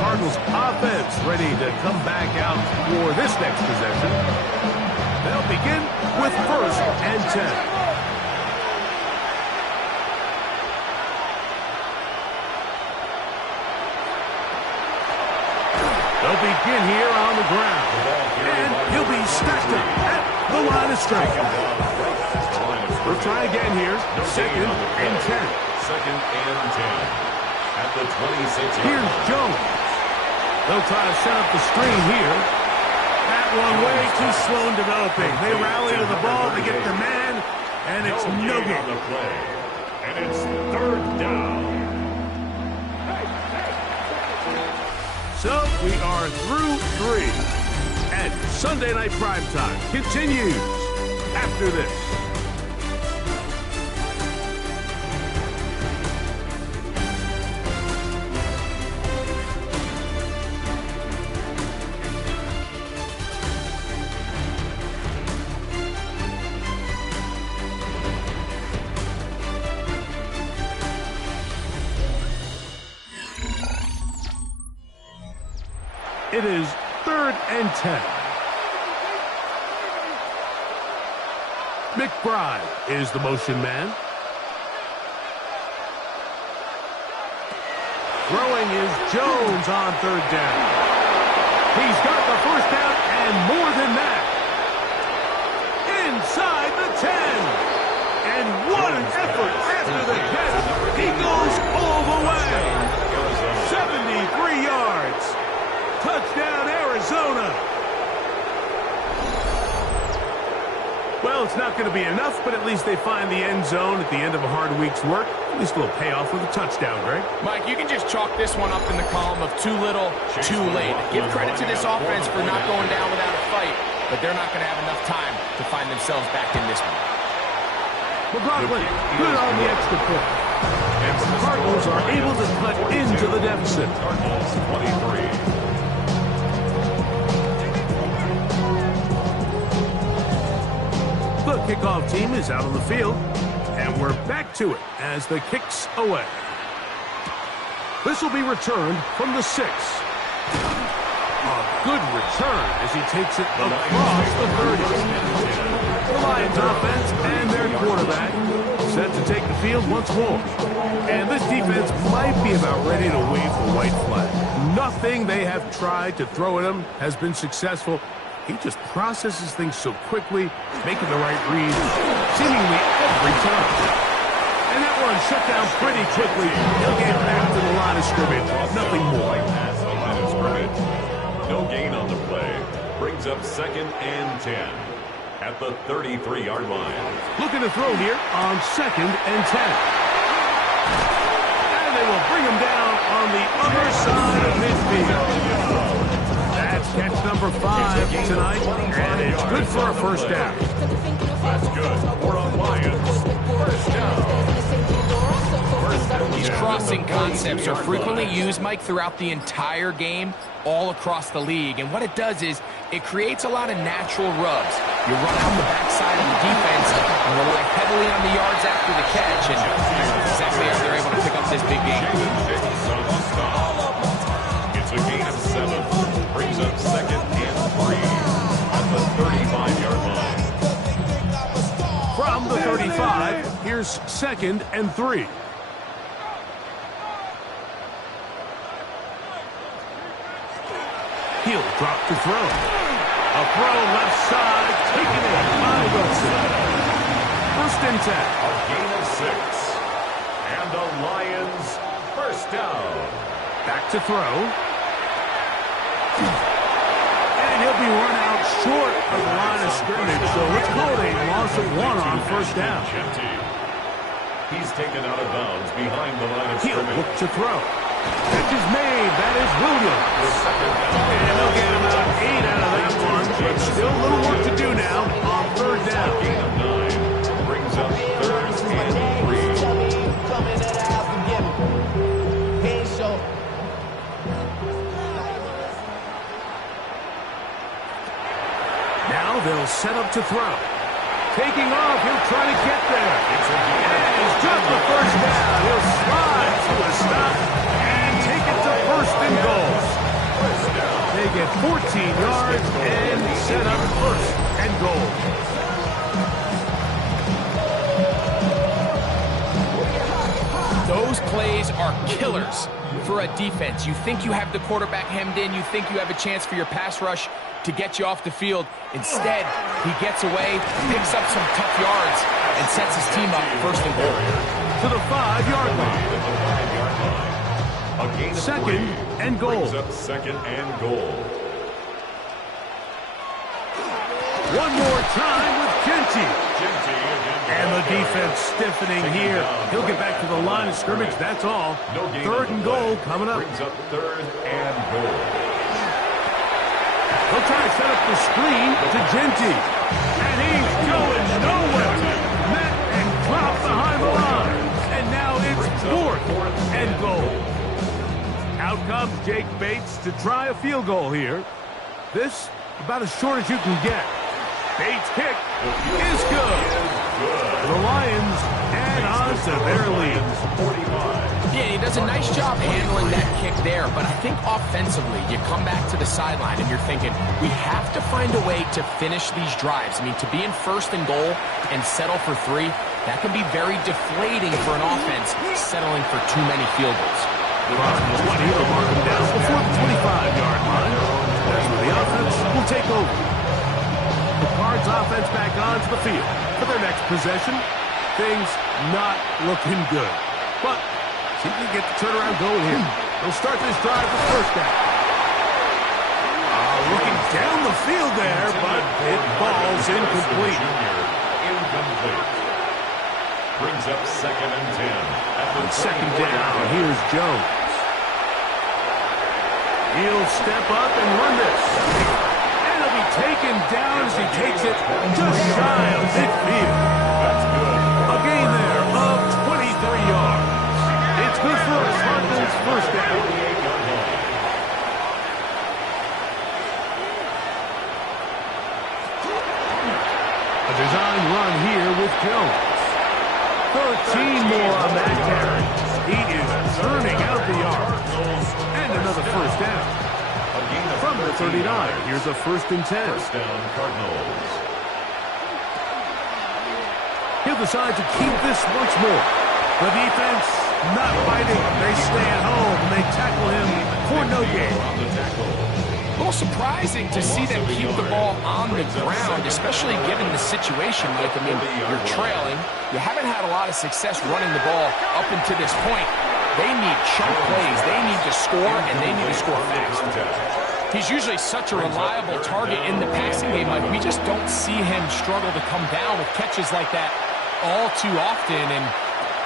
Cardinals offense ready to come back out for this next possession. They'll begin with 1st and 10. They'll begin here on the ground. And he'll be stacked up at the line of strike. We'll try again here. 2nd and 10. 2nd and 10. At the 26. Here's Jones. They'll try to set up the screen here. That one way too slow in developing. They rally to the ball, they get the man, and it's no gain. And it's 3rd down. So we are through 3. And Sunday Night Primetime continues after this. It is 3rd and 10. McBride is the motion man. Throwing is Jones on 3rd down. He's got the 1st down and more than that. Inside the 10. And what an effort after the catch. He goes all the way. 73 yards. Touchdown, Arizona. Well, it's not going to be enough, but at least they find the end zone at the end of a hard week's work. At least it'll pay off with a touchdown, Greg. Mike, you can just chalk this one up in the column of too little, too late. Give credit to this offense for not going down without a fight, but they're not going to have enough time to find themselves back in this one. McLaughlin, good on the extra point. And the Cardinals are able to cut into the deficit. Cardinals 23. The kickoff team is out on the field, and we're back to it as the kick's away. This will be returned from the 6. A good return as he takes it across the 30. The Lions offense and their quarterback set to take the field once more. And this defense might be about ready to wave the white flag. Nothing they have tried to throw at him has been successful. He just processes things so quickly, making the right read seemingly every time. And that one shut down pretty quickly. He'll get back to the line of scrimmage. Nothing more. No gain on the play. Brings up 2nd and 10 at the 33-yard line. Looking to throw here on 2nd and 10. And they will bring him down on the other side of midfield. That's catch number 5 tonight, and it's good for a 1st down. That's good for a Lions 1st down. These crossing concepts are frequently used, Mike, throughout the entire game, all across the league. And what it does is it creates a lot of natural rubs. You run out the backside of the defense and rely heavily on the yards after the catch, and that's exactly how they're able to pick up this big game. It's a gain of 7. Brings up 2nd and 3 at the 35-yard line. From the 35, here's 2nd and 3. He'll drop to throw. A throw left side, taken in by Wilson. 1st and 10. A gain of 6. And the Lions 1st down. Back to throw. And he'll be run out short of the line of scrimmage, so let's call it a loss of 1 on 1st down. He's taken out of bounds behind the line of He'll scrimmage. look to throw. Catch is made. That is Williams. And they'll get about 8 out of that one, but still a little work to do now on 3rd down. Gain of 9 brings up 3rd and 3. they'll set up to throw. Taking off, he'll try to get there. And he's got the first down. He'll slide to a stop and take it to first and goal. They get 14 yards and set up first and goal. Those plays are killers for a defense. You think you have the quarterback hemmed in. You think you have a chance for your pass rush to get you off the field. Instead, he gets away, picks up some tough yards, and sets his team up first and goal. To the 5-yard line. Second and goal. Brings up second and goal. One more time with Genty. And the defense stiffening here. He'll get back to the line of scrimmage, that's all. Third and goal coming up. Brings up third and goal. He'll try to set up the screen to Genty. And he's going nowhere. Met and dropped behind the line. And now it's fourth and goal. Out comes Jake Bates to try a field goal here. This about as short as you can get. Bates' kick is good. The Lions add on to their lead. Yeah, he does a nice job handling that kick there, but I think offensively, you come back to the sideline and you're thinking, we have to find a way to finish these drives. I mean, to be in first and goal and settle for 3, that can be very deflating for an offense settling for too many field goals. Across the 20, they'll mark him down before the 25-yard line. That's where the offense will take over. The Cards offense back onto the field for their next possession. Things not looking good. But see if we can get the turnaround going here. They'll start this drive with first down. Looking down the field there, but it falls incomplete. Incomplete. Brings up second and 10. On second down, here's Jones. He'll step up and run this. And he'll be taken down as he takes it just shy of midfield. That's good. A gain there of 23 yards. It's good for the Cardinals' first down. 48-yard line. A design run here with Jones. 13 more on that carry. He is turning out the yards. And another first down. From the 39, here's a first and 10. First down, Cardinals. He'll decide to keep this once more. The defense not fighting. They stay at home and they tackle him for no gain. On the tackle. A little surprising to see them keep the ball on the ground, especially given the situation. Like, I mean, you're trailing. You haven't had a lot of success running the ball up until this point. They need chunk plays. They need to score, and they need to score fast. He's usually such a reliable target in the passing game. Like, we just don't see him struggle to come down with catches like that all too often. And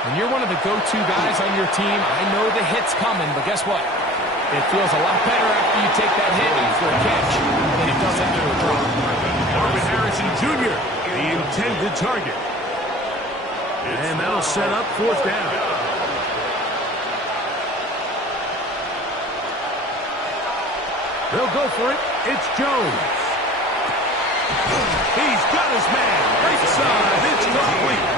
when you're one of the go-to guys on your team, I know the hit's coming, but guess what? It feels a lot better after you take that hit for a catch than it does after a drop. Marvin Harrison Jr., the intended target. And that'll set up fourth down. They'll go for it. It's Jones. He's got his man. Right side. It's complete.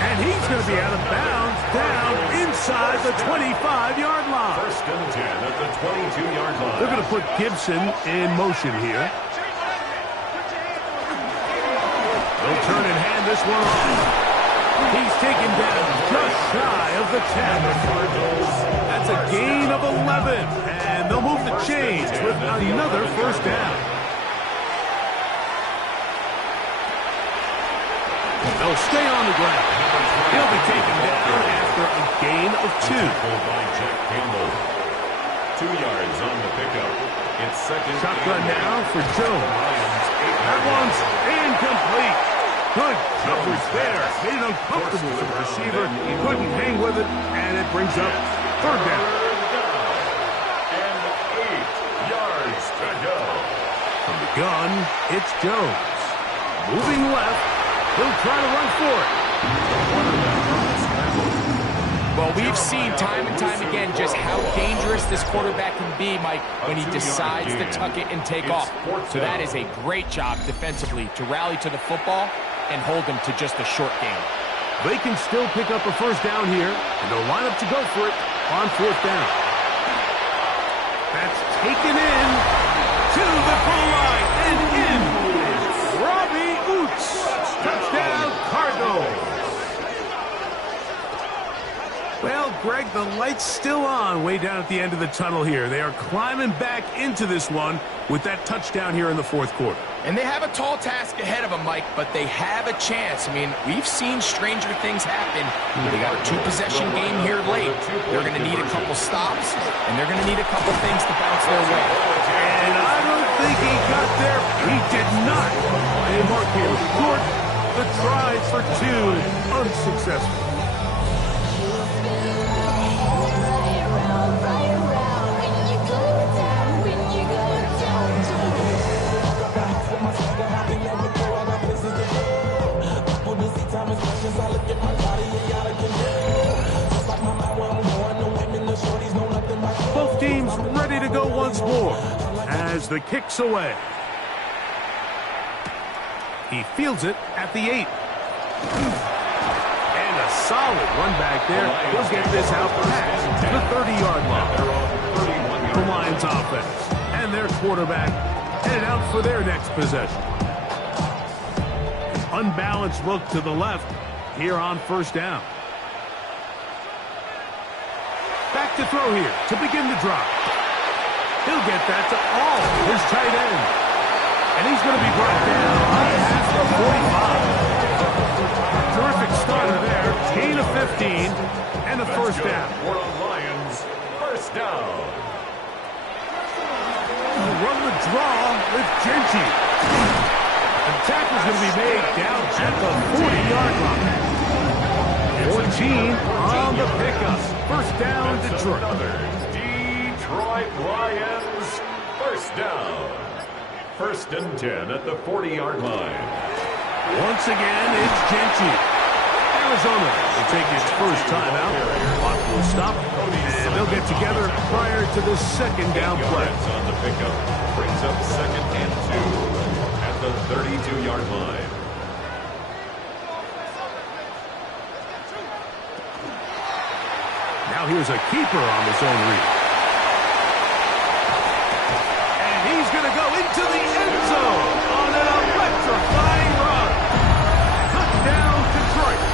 And he's going to be out of bounds down inside the 25-yard line. First and 10 at the 22-yard line. They're going to put Gibson in motion here. They'll turn and hand this one off. He's taken down just shy of the 10. That's a gain of 11. And they'll move the chains with another first down. They'll stay on the ground. He'll be taken down after a gain of 2. By Jack Campbell. 2 yards on the pickup. It's second. Shotgun now for Jones. That one's incomplete. Good coverage there. Made it uncomfortable for the receiver. He couldn't hang with it, and it brings up third down. And 8 yards to go. From the gun, it's Jones. Moving left. He'll try to run for it. Well, we've seen time and time again just how dangerous this quarterback can be, Mike, when he decides to tuck it and take off. So that is a great job defensively to rally to the football and hold him to just a short game. They can still pick up a first down here, and they'll line up to go for it on fourth down. That's taken in to the goal line and in. Robbie Oots. Touchdown, Cardinals. Well, Greg, the light's still on way down at the end of the tunnel here. They are climbing back into this one with that touchdown here in the fourth quarter. And they have a tall task ahead of them, Mike, but they have a chance. I mean, we've seen stranger things happen. They got a two-possession game here late. They're going to need a couple stops, and they're going to need a couple things to bounce their way. And I don't think he got there. He did not. They mark him short. The try for two, unsuccessful. Both teams ready to go once more as the kick's away. He fields it at the 8. And a solid run back there. He'll get this out past the 30-yard line. The Lions offense and their quarterback headed out for their next possession. Unbalanced look to the left here on first down. Back to throw here to begin the drive. He'll get that to all his tight end. And he's going to be brought down past the 45. Terrific starter there. Gain of 15 and a first down. For the Lions, first down. Run the draw with Genchi. The tackle's going to be made down at the 40-yard line. 14 on the pickup. First down, Detroit. Another Detroit Lions first down. First and 10 at the 40-yard line. Once again, it's Genchi. Arizona will take its first timeout. Clock will stop, and they'll get together prior to the second down play. On the pickup brings up second and 2 at the 32-yard line. Now here's a keeper on his own read. And he's going to go into the end zone on an electrifying run. Touchdown, Detroit.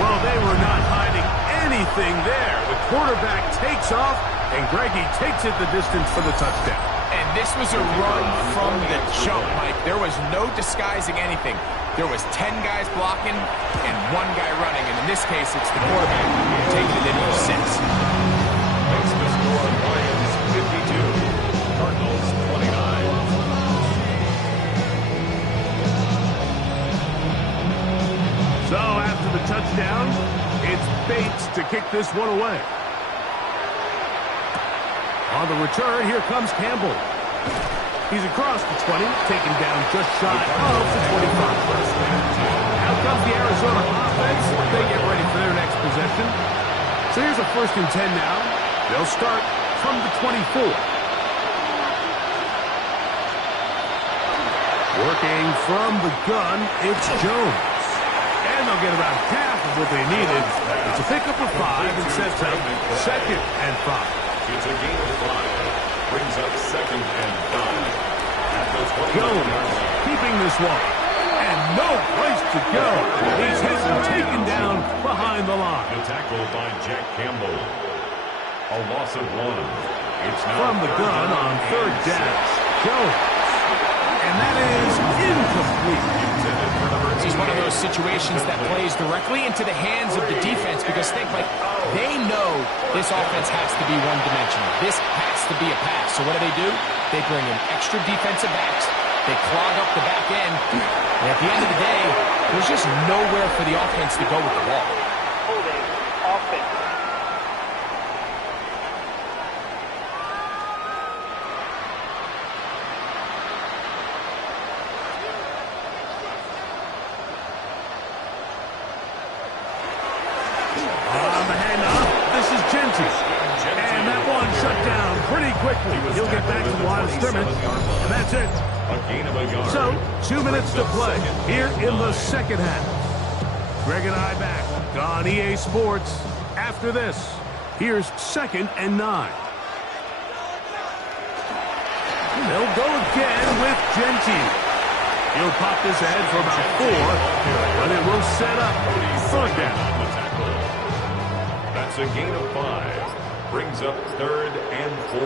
Well, they were not hiding anything there. The quarterback takes off, and Greggy takes it the distance for the touchdown. And this was a run from the jump, Mike. There was no disguising anything. There was 10 guys blocking and 1 guy running. And in this case, it's the quarterback taking it in for 6. Makes the score Lions 52, Cardinals 29. So after the touchdown, it's Bates to kick this one away. On the return, here comes Campbell. He's across the 20, taken down just shy of the 25. Out comes the Arizona offense. They get ready for their next possession. So here's a first and 10 now. They'll start from the 24. Working from the gun, it's Jones. And they'll get about half of what they needed. It's a pickup of 5 and sets up second and 5. It's a gain of 5. Brings up second and 5. Jones keeping this one. And no place to go. He's hit and taken down behind the line. The tackle by Jack Campbell. A loss of 1. It's now from the gun on third down. Jones. And that is incomplete. This is one of those situations that plays directly into the hands of the defense because think, like, they know this offense has to be one-dimensional. This has to be a pass. So what do? They bring in extra defensive backs. They clog up the back end. And at the end of the day, there's just nowhere for the offense to go with the ball. Holding offense. quickly. He'll get back to the line of scrimmage, and that's it. A gain of a yard. So, 2 minutes to play here in the second half. Greg and I back on EA Sports after this. Here's 2nd and 9. They'll go again with Gentile. He'll pop this ahead for about 4, but it will set up 3rd down. That's a gain of 5. Brings up 3rd and 4.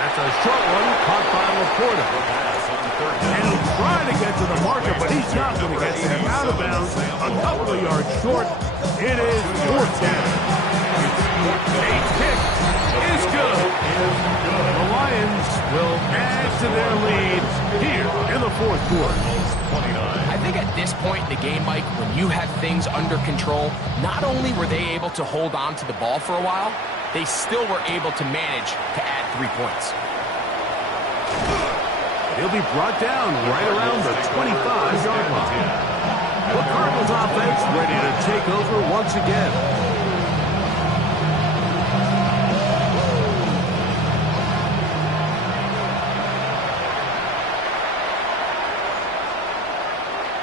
That's a short one caught by Laporta. And he'll try to get to the marker, but he's not going to get there. Out of bounds, a couple of yards short. It is 4th down. A kick is good. The Lions will add to their lead here in the 4th quarter. I think at this point in the game, Mike, when you have things under control, not only were they able to hold on to the ball for a while, they still were able to manage to add 3 points. He'll be brought down right around the 25-yard line. The Cardinals offense ready to take over once again.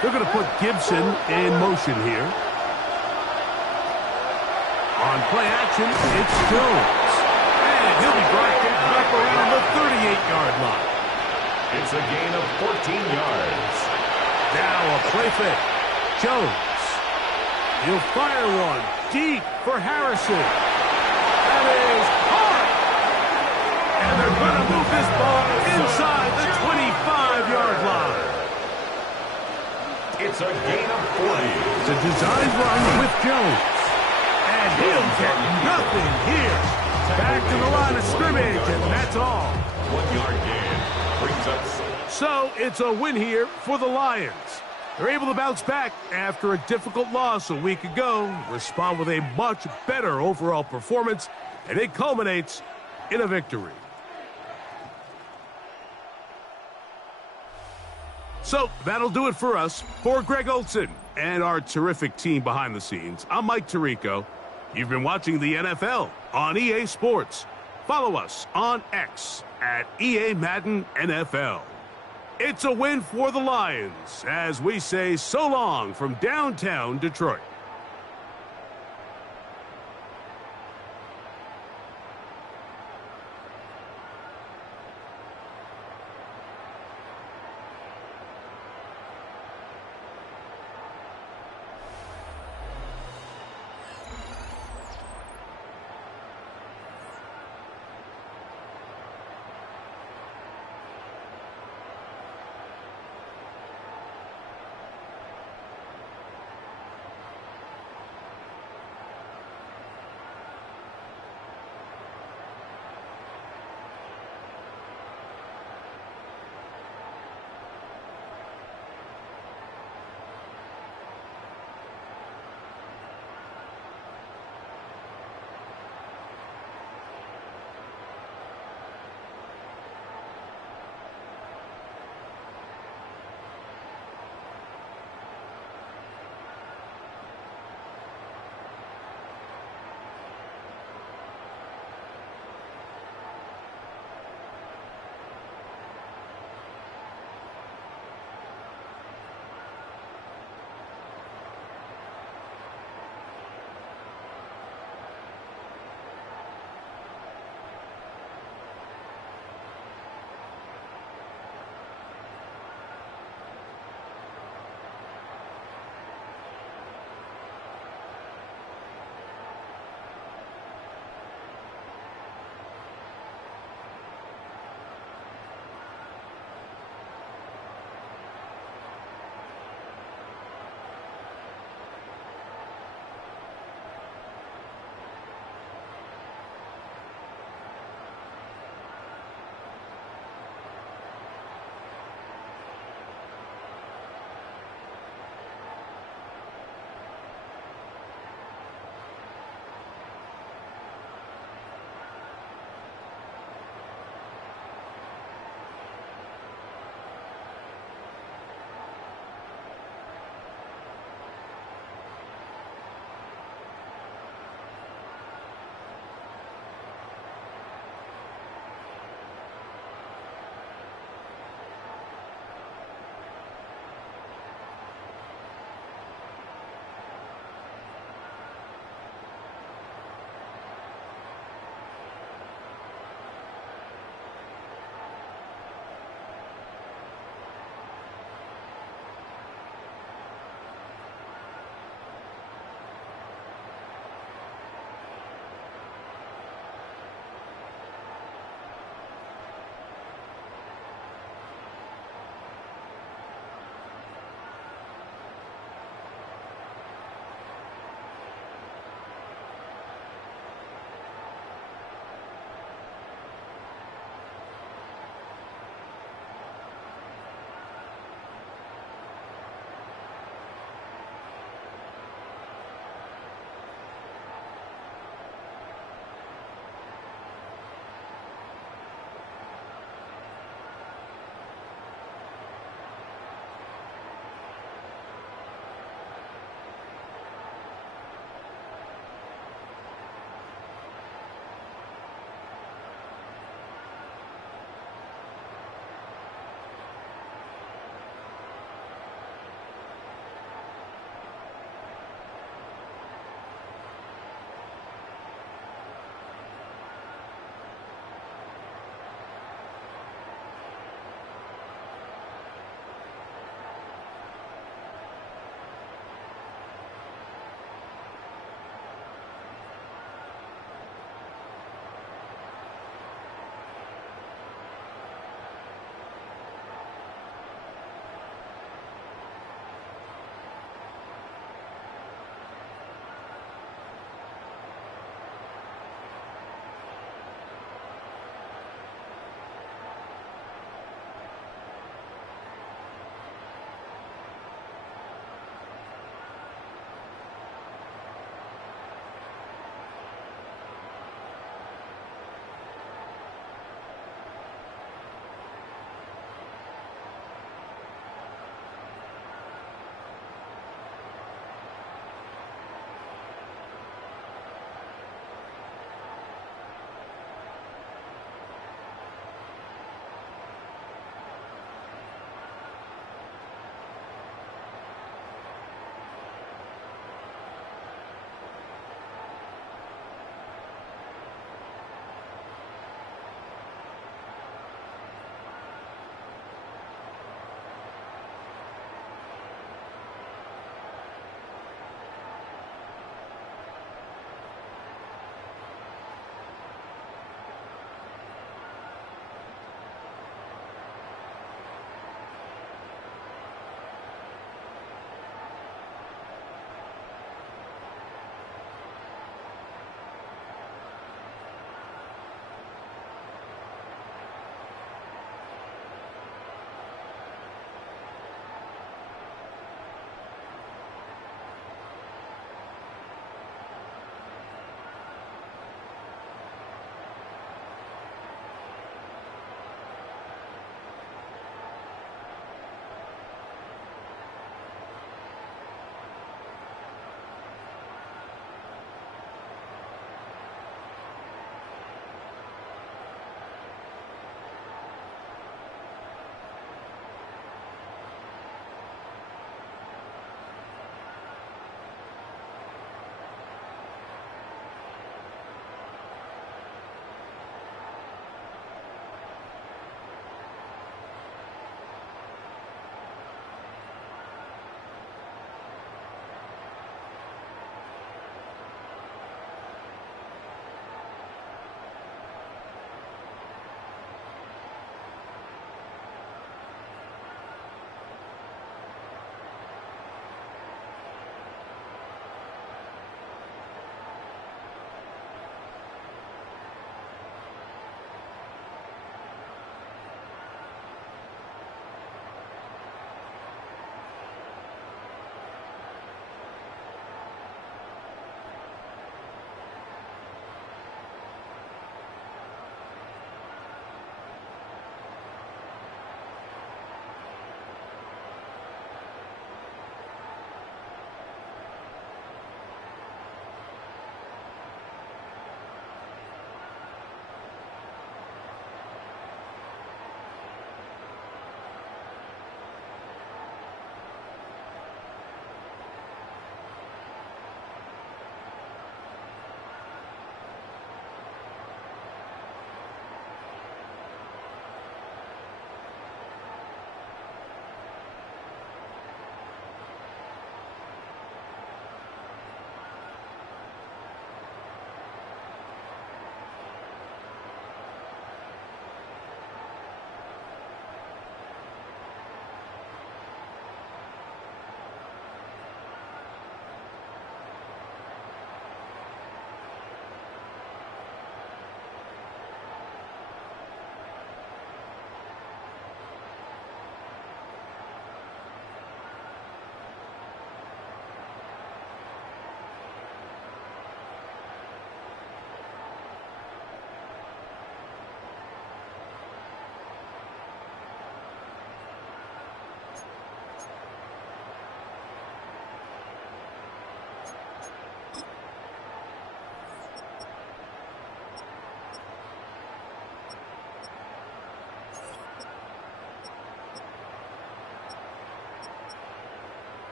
They're going to put Gibson in motion here. On play action, it's Jones. And he'll be brought down up around the 38-yard line. It's a gain of 14 yards. Now a play fake. Jones. He'll fire one deep for Harrison. That is hard. And they're going to move this ball inside the 25-yard line. It's a gain of 40. It's a design run with Jones. And he'll get nothing here. Back to the line of scrimmage, and that's all. 1 yard gain. Brings up 6. So it's a win here for the Lions. They're able to bounce back after a difficult loss a week ago, respond with a much better overall performance, and it culminates in a victory. So that'll do it for us. For Greg Olson and our terrific team behind the scenes, I'm Mike Tirico. You've been watching the NFL on EA Sports. Follow us on X at EA Madden NFL. It's a win for the Lions as we say so long from downtown Detroit.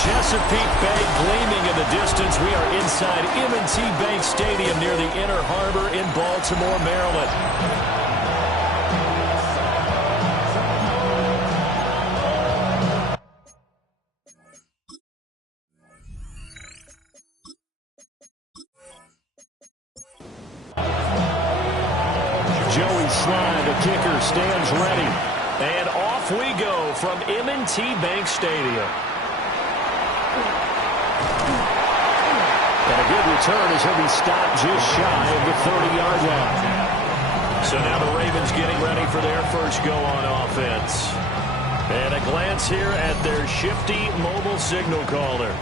Chesapeake Bay gleaming in the distance. We are inside M&T Bank Stadium near the Inner Harbor in Baltimore, Maryland. Joey Slye, the kicker, stands ready. And off we go from M&T Bank Stadium. And a good return as he'll be stopped just shy of the 30-yard line. So now the Ravens getting ready for their first go on offense. And a glance here at their shifty mobile signal caller.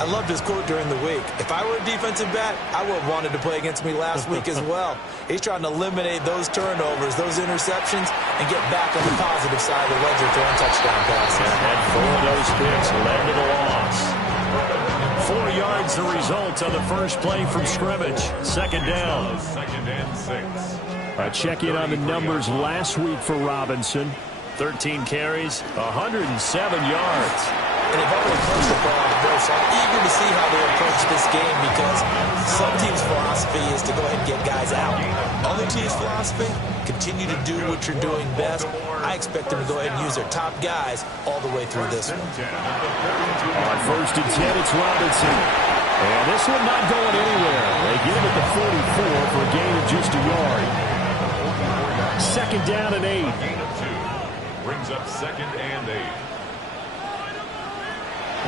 I loved his quote during the week. If I were a defensive back, I would have wanted to play against me last week as well. He's trying to eliminate those turnovers, those interceptions, and get back on the positive side of the ledger throwing touchdown passes. And 4 of those picks led to the loss. 4 yards the result on the first play from scrimmage. Second down. Second and 6. A check in on the numbers last week for Robinson. 13 carries, 107 yards. And they've already approached the ball well, so I'm eager to see how they approach this game because some teams' philosophy is to go ahead and get guys out. Other teams' philosophy, continue to do what you're doing best. I expect them to go ahead and use their top guys all the way through this one. On first and 10, it's Robinson. And this one not going anywhere. They get him at the 44 for a gain of just a yard. Second down and 8. Gain of 2. Brings up second and 8.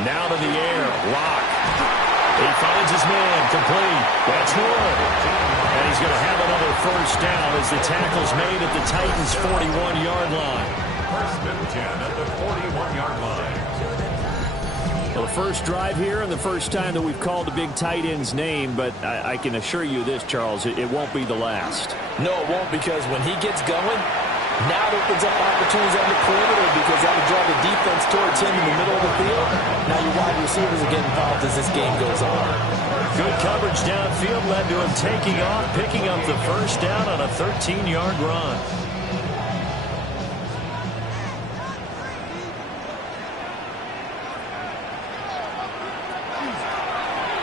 Now to the air. Lock. He finds his man. Complete. That's one. And he's going to have another first down as the tackle's made at the Titans' 41-yard line. First and 10 at the 41-yard line. Well, the first drive here and the first time that we've called the big tight end's name, but I can assure you this, Charles, it won't be the last. No, it won't, because when he gets going, now it opens up opportunities on the perimeter because that would draw the defense towards him in the middle of the field. Now your wide receivers are getting involved as this game goes on. Good coverage downfield led to him taking off, picking up the first down on a 13-yard run.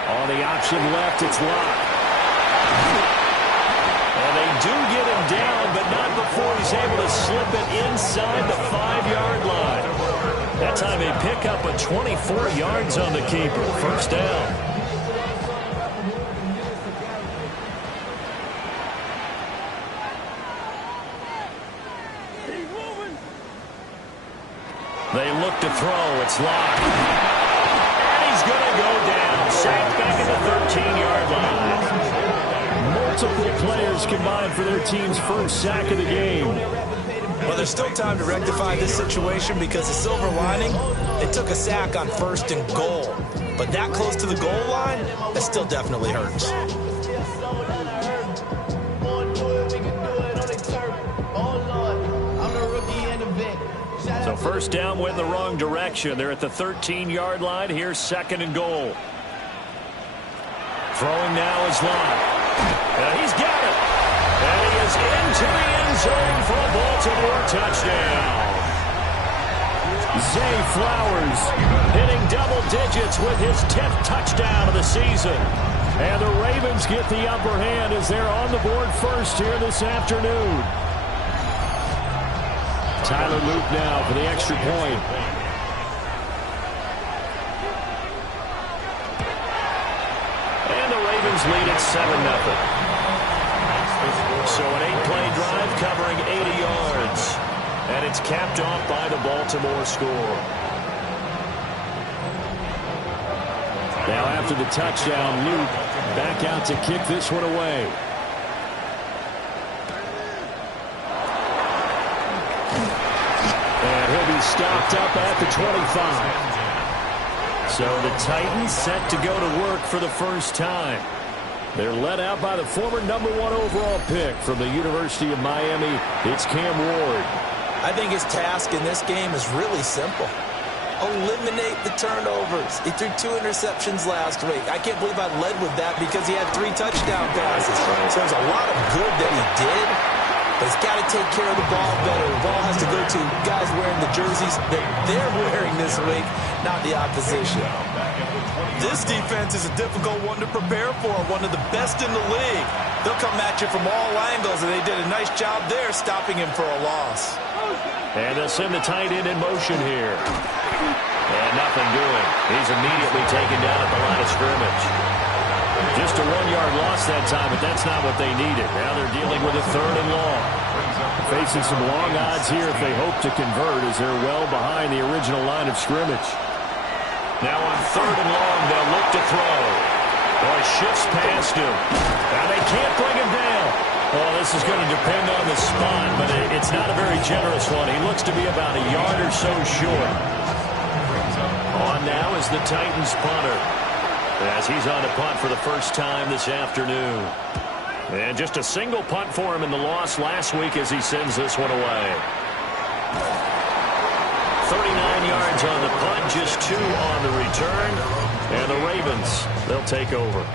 On the option left, it's Lock. And they do get him down, but not before he's able to slip it inside the 5-yard line. That time they pick up a 24 yards on the keeper. First down. They look to throw. It's Lock. And he's going to go down. Sacked back at the 13-yard line. Multiple players combined for their team's first sack of the game. Well, there's still time to rectify this situation because the silver lining, they took a sack on first and goal. But that close to the goal line, that still definitely hurts. So first down went in the wrong direction. They're at the 13-yard line. Here's second and goal. Throwing now is Lock. And he's got it. And he is into the end zone for a Baltimore touchdown. Zay Flowers hitting double digits with his 10th touchdown of the season. And the Ravens get the upper hand as they're on the board first here this afternoon. Tyler Luke now for the extra point. And the Ravens lead at 7-0. So an 8-play drive covering 80 yards. And it's capped off by the Baltimore score. Now after the touchdown, Luke back out to kick this one away. And he'll be stopped up at the 25. So the Titans set to go to work for the first time. They're led out by the former #1 overall pick from the University of Miami. It's Cam Ward. I think his task in this game is really simple. Eliminate the turnovers. He threw 2 interceptions last week. I can't believe I led with that because he had 3 touchdown passes. So there's a lot of good that he did, but he's got to take care of the ball better. The ball has to go to guys wearing the jerseys that they're wearing this week, not the opposition. This defense is a difficult one to prepare for, one of the best in the league. They'll come at you from all angles, and they did a nice job there stopping him for a loss. And they'll send the tight end in motion here. And nothing doing. He's immediately taken down at the line of scrimmage. Just a 1-yard loss that time, but that's not what they needed. Now they're dealing with a 3rd and long. Facing some long odds here if they hope to convert, as they're well behind the original line of scrimmage. Now on 3rd and long, they'll look to throw. Boy, shifts past him. Now they can't bring him down. Well, this is going to depend on the spot, but it's not a very generous one. He looks to be about a yard or so short. On now is the Titans punter, as he's on to punt for the first time this afternoon. And just a single punt for him in the loss last week as he sends this one away. 39 yards on the punt, just 2 on the return. And the Ravens, they'll take over.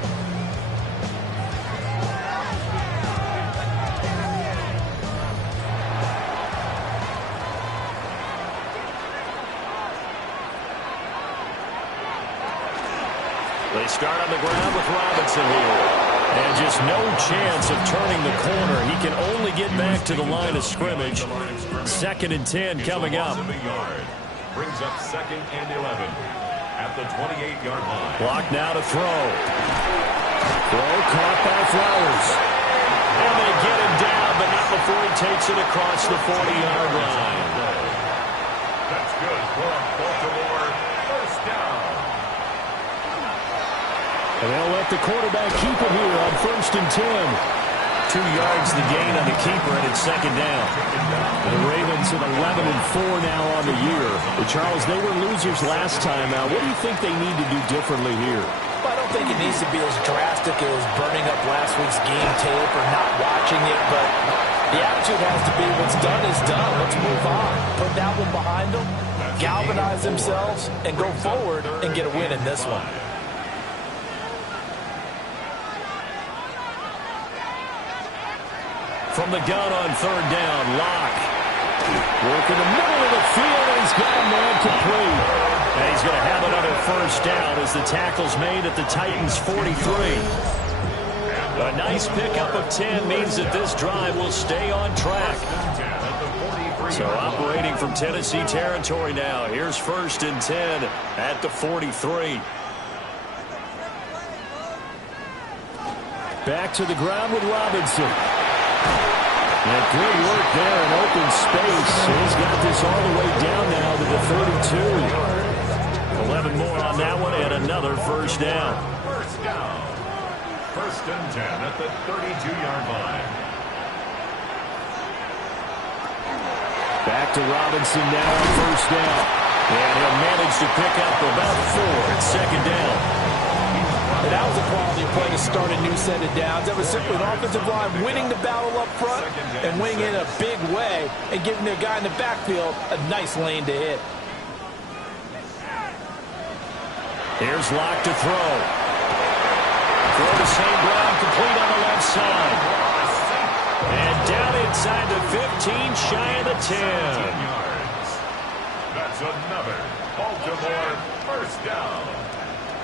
They start on the ground with Robinson here. And just no chance of turning the corner. He can only get back to the line of scrimmage. 2nd and 10 coming up. Brings up 2nd and 11 at the 28-yard line. Block now to throw. Throw caught by Flowers. And they get him down, but not before he takes it across the 40-yard line. That's good for Baltimore. First down. And they'll let the quarterback keep it here on 1st and 10. 2 yards the gain on the keeper, and it's 2nd down. The Ravens at 11-4 now on the year. But Charles, they were losers last time. Now, what do you think they need to do differently here? Well, I don't think it needs to be as drastic as burning up last week's game tape or not watching it, but the attitude has to be what's done is done. Let's move on. Put that one behind them, galvanize themselves, and go forward and get a win in this one. From the gun on 3rd down, Locke. Work in the middle of the field, and he's got a man complete. And he's going to have another first down as the tackle's made at the Titans' 43. A nice pickup of 10 means that this drive will stay on track. So operating from Tennessee territory now. Here's 1st and 10 at the 43. Back to the ground with Robinson. And good work there in open space. He's got this all the way down now to the 32. 11 more on that one and another first down. First down. 1st and 10 at the 32-yard line. Back to Robinson now on 1st down. And he'll manage to pick up about 4 at 2nd down. And that was a quality play to start a new set of downs. That was simply an offensive line winning the battle up front and winning it in a big way and giving their guy in the backfield a nice lane to hit. Here's Locke to throw. Throw to St. Brown, complete on the left side. And down inside the 15, shy of the 10. That's another Baltimore first down.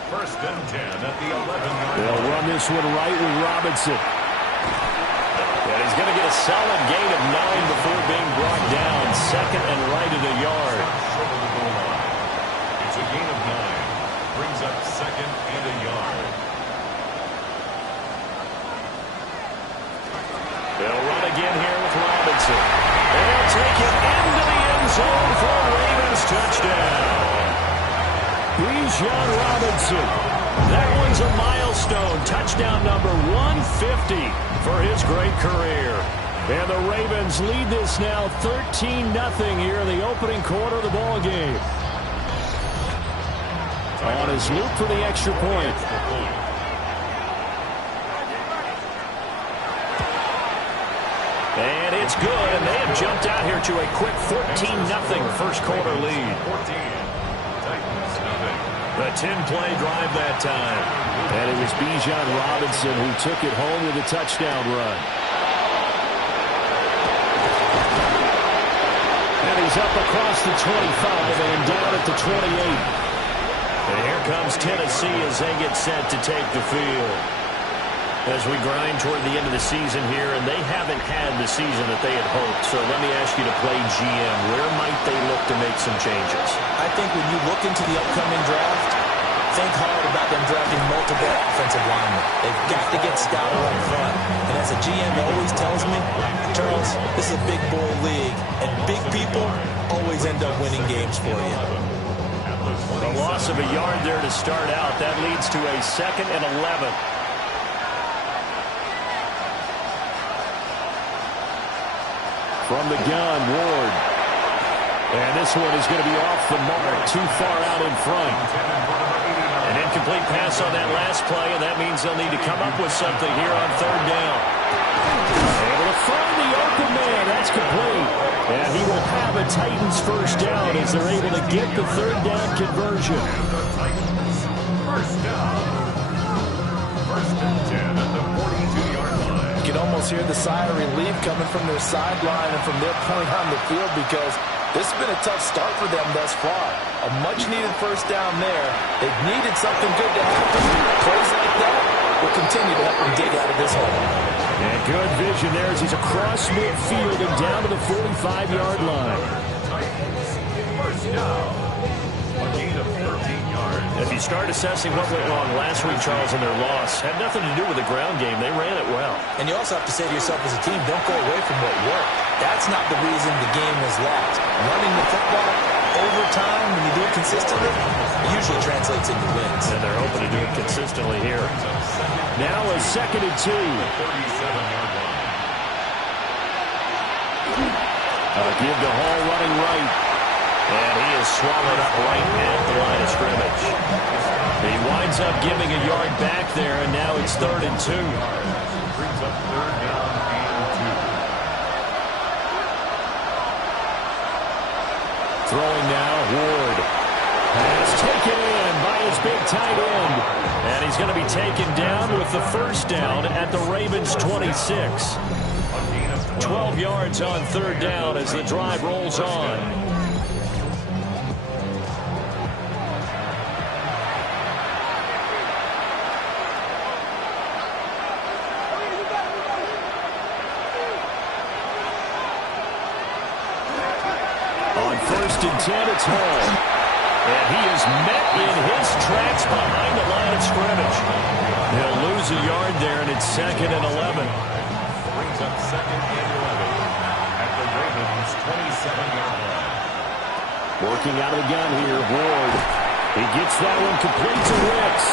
1st and 10 at the 11-yard line. They'll run this one right with Robinson. And he's going to get a solid gain of 9 before being brought down. 2nd and right at a yard. It's a gain of 9. Brings up 2nd and a yard. They'll run again here with Robinson. And they'll take it into the end zone for a Ravens touchdown. Bijan Robinson That one's a milestone. Touchdown number 150 for his great career. And the Ravens lead this now 13-0 here in the opening quarter of the ball game. On his loop for the extra point. And it's good, and they have jumped out here to a quick 14-0 first quarter lead. The 10-play drive that time. And it was Bijan Robinson who took it home with a touchdown run. And he's up across the 25 and down at the 28. And here comes Tennessee as they get set to take the field. As we grind toward the end of the season here, and they haven't had the season that they had hoped. So let me ask you to play GM. Where might they look to make some changes? I think when you look into the upcoming draft, think hard about them drafting multiple offensive linemen. They've got to get stouter up front. And as a GM always tells me, Charles, this is a big boy league, and big people always end up winning games for you. The loss of a yard there to start out. That leads to a 2nd and 11. From the gun, Ward. And this one is going to be off the mark, too far out in front. An incomplete pass on that last play, and that means they'll need to come up with something here on 3rd down. Able to find the open man. That's complete. And he will have a Titans first down as they're able to get the 3rd down conversion. First down. 1st and 10 at the 42-yard line. You can almost hear the sigh of relief coming from their sideline and from their point on the field, because this has been a tough start for them thus far. A much-needed first down there. They've needed something good to happen. Plays like that will continue to help them dig out of this hole. And good vision there as he's across midfield and down to the 45-yard line. First down. A gain of 13 yards. If you start assessing what went wrong last week, Charles, in their loss, had nothing to do with the ground game. They ran it well. And you also have to say to yourself as a team, don't go away from what worked. That's not the reason the game was lost. Running the football over time, when you do it consistently, usually translates into wins. And they're hoping to do it consistently here. Now a 2nd and 2. 37-yard line. Give to Hall running right. And he is swallowed up right at the line of scrimmage. He winds up giving a yard back there, and now it's 3rd and 2. Brings up 3rd down and 2. Throwing now, Ward. Pass taken in by his big tight end. And he's going to be taken down with the first down at the Ravens' 26. 12 yards on 3rd down as the drive rolls on. On 1st and 10, it's Hall. And he is met in his tracks behind the line of scrimmage. He'll lose a yard there, and it's 2nd and 11. Brings up 2nd and 11 at the Ravens' 27-yard line. Working out of the gun here, Ward. He gets that one complete to Wicks.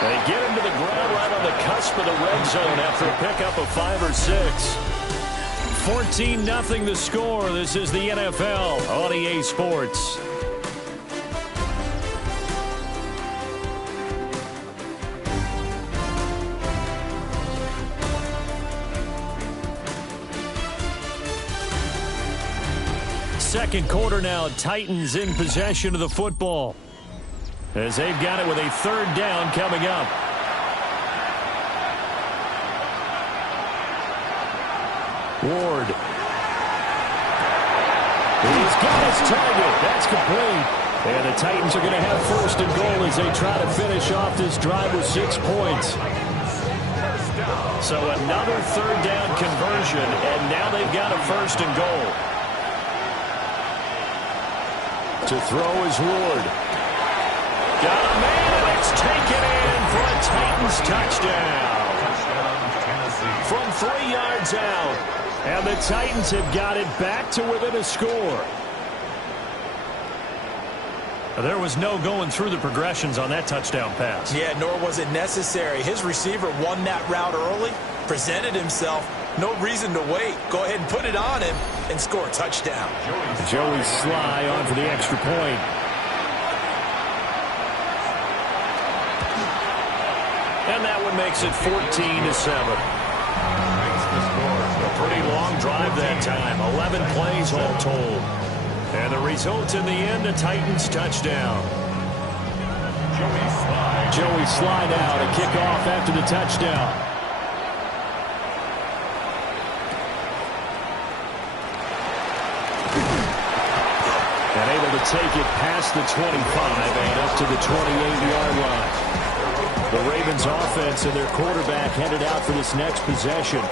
They get him to the ground right on the cusp of the red zone after a pickup of 5 or 6. 14-0 the score. This is the NFL on EA Sports. Second quarter now, Titans in possession of the football as they've got it with a 3rd down coming up. Ward. He's got his target. That's complete. And the Titans are going to have 1st and goal as they try to finish off this drive with 6 points. So another 3rd down conversion, and now they've got a 1st and goal. To throw is Ward. Got a man, and it's taken in for a Titans touchdown. From 3 yards out. And the Titans have got it back to within a score. There was no going through the progressions on that touchdown pass. Yeah, nor was it necessary. His receiver won that route early, presented himself. No reason to wait. Go ahead and put it on him and score a touchdown. Joey Sly on for the extra point. And that one makes it 14-7. A pretty long drive that time. 11 plays all told. And the result in the end, a Titans touchdown. Joey Sly now to kick off after the touchdown. And able to take it past the 25 and up to the 28-yard line. The Ravens offense and their quarterback headed out for this next possession.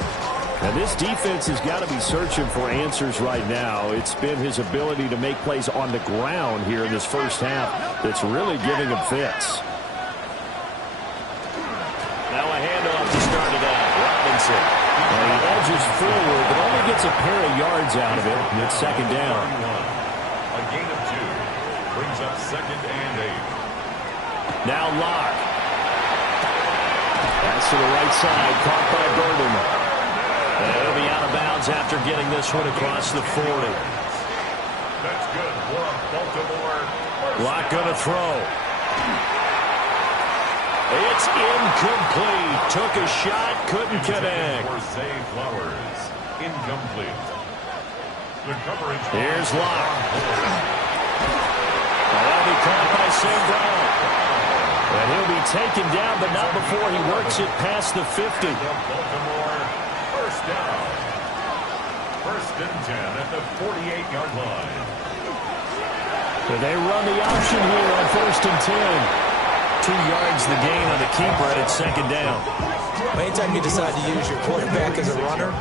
And this defense has got to be searching for answers right now. It's been his ability to make plays on the ground here in this first half that's really giving him fits. Now a handoff to start it out. Robinson. And he edges forward, but only gets a pair of yards out of it. And it's second down. A gain of 2 brings up 2nd and 8. Now Locke. Pass to the right side, caught by Burden. And he'll be out of bounds after getting this one across the 40. That's good for a Baltimore. Locke going to throw. It's incomplete. Took a shot, couldn't connect. For Zay Flowers. Incomplete. The coverage. Here's Locke. That'll be caught by St. Brown. And he'll be taken down, but not before he works it past the 50. Baltimore. First down. 1st and 10 at the 48-yard line. And they run the option here on 1st and 10. 2 yards the gain on the keeper, and it's second down. Anytime you decide to use your quarterback as a runner,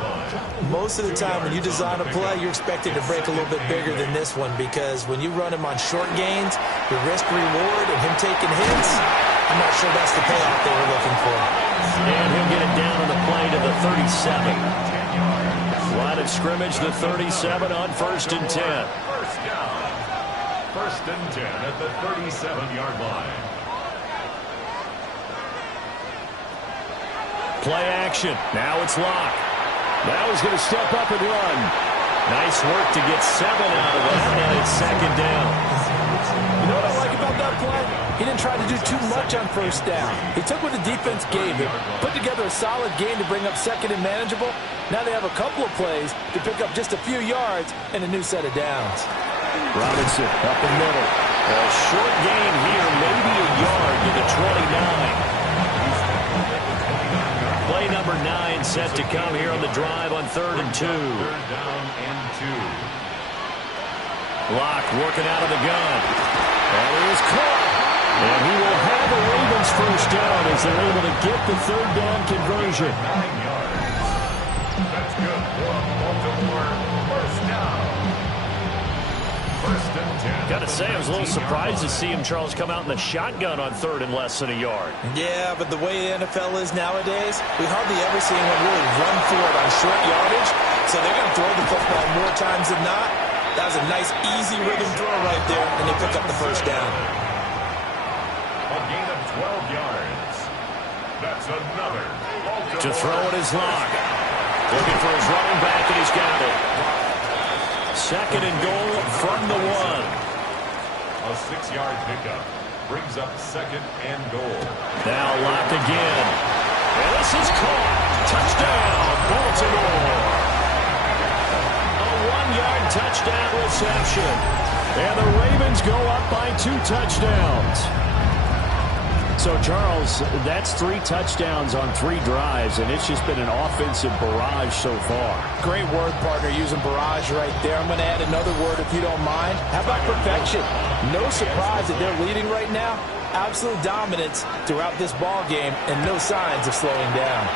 most of the time when you design a play, you're expected to break a little bit bigger than this one, because when you run him on short gains, the risk-reward and him taking hits, I'm not sure that's the payoff they were looking for. And he'll get it down on the play to the 37. Line of scrimmage, the 37 on 1st and 10. First down. 1st and 10 at the 37-yard line. Play action. Now it's Locke. Now he's going to step up and run. Nice work to get 7 out of that, and it's second down. You know what I like about that play? He didn't try to do too much on 1st down. He took what the defense gave him, put together a solid game to bring up 2nd and manageable. Now they have a couple of plays to pick up just a few yards and a new set of downs. Robinson up the middle. A short gain here, maybe a yard to the 29. Play number 9 set to come here on the drive on 3rd and 2. 3rd down and 2. Locke working out of the gun. And he is caught. And he will have the Ravens first down as they're able to get the 3rd down conversion. 9 yards. That's good for Baltimore. First down. 1st and 10. Got to say, I was a little surprised to see him, Charles, come out in the shotgun on 3rd and less than a yard. Yeah, but the way the NFL is nowadays, we hardly ever see anyone really run for it on short yardage. So they're going to throw the football more times than not. That was a nice, easy rhythm throw right there, and they pick up the first down. A gain of 12 yards. That's another Baltimore. To throw it is Locke. Looking for his running back, and he's got it. 2nd and goal from the 1. A 6-yard pickup brings up 2nd and goal. Now Locke again. And this is caught. Touchdown, Baltimore. A 1-yard touchdown reception. And the Ravens go up by 2 touchdowns. So, Charles, that's 3 touchdowns on 3 drives, and it's just been an offensive barrage so far. Great word, partner, using barrage right there. I'm going to add another word if you don't mind. How about perfection? No surprise that they're leading right now. Absolute dominance throughout this ball game, and no signs of slowing down.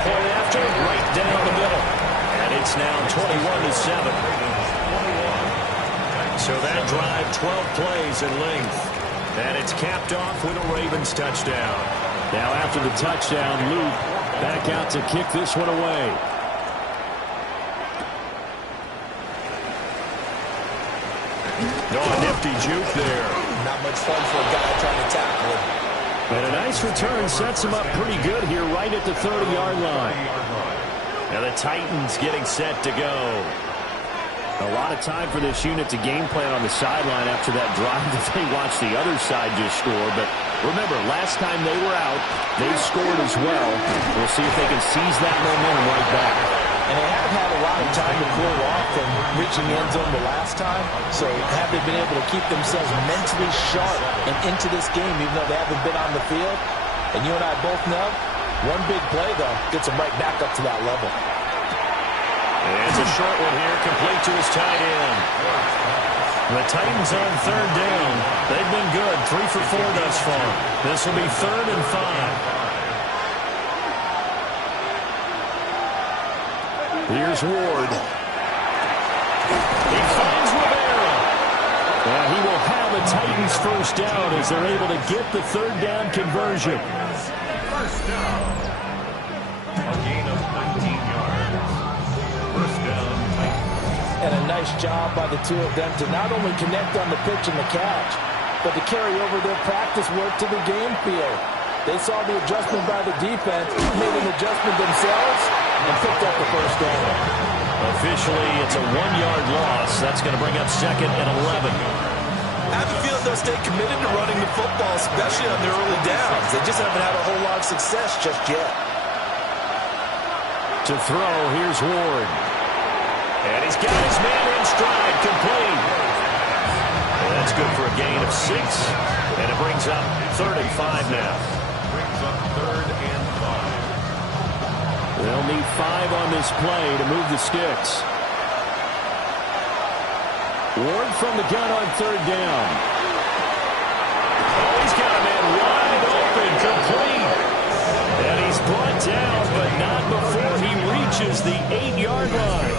Point after, right down the middle. And it's now 21-7. So that drive, 12 plays in length. And it's capped off with a Ravens touchdown. Now after the touchdown, Luke back out to kick this one away. No, a nifty juke there. Not much fun for a guy trying to tackle him. And a nice return sets him up pretty good here right at the 30-yard line. And the Titans getting set to go. A lot of time for this unit to game plan on the sideline after that drive that they watched the other side just score. But remember, last time they were out, they scored as well. We'll see if they can seize that momentum right back. And they have had a lot of time to cool off from reaching the end zone the last time. So have they been able to keep themselves mentally sharp and into this game, even though they haven't been on the field? And you and I both know, one big play, though, gets them right back up to that level. And it's a short one here, complete to his tight end. The Titans on third down. They've been good, 3 for 4 thus far. This will be 3rd and 5. Here's Ward. He finds Rivera. And he will have a Titans first down as they're able to get the 3rd down conversion. First down. A gain of 19 yards. First down, Titans. And a nice job by the two of them to not only connect on the pitch and the catch, but to carry over their practice work to the game field. They saw the adjustment by the defense, made an adjustment themselves, and picked up the first down. Officially, it's a 1-yard loss. That's going to bring up 2nd and 11. I have a feeling they'll stay committed to running the football, especially on their early downs. They just haven't had a whole lot of success just yet. To throw, here's Ward. And he's got his man in stride, complete. And that's good for a gain of 6. And it brings up 3rd and 5 now. Brings up 3rd and 5. They'll need 5 on this play to move the sticks. Ward from the gun on 3rd down. Oh, he's got a man wide open, complete. And he's brought down, but not before he reaches the 8-yard line.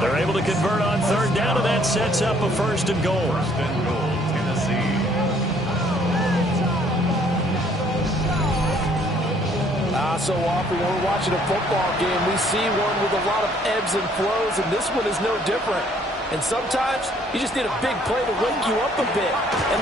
They're able to convert on 3rd down, and that sets up a 1st and goal. 1st and goal, Tennessee. So often when we're watching a football game, we see one with a lot of ebbs and flows, and this one is no different. And sometimes you just need a big play to wake you up a bit. And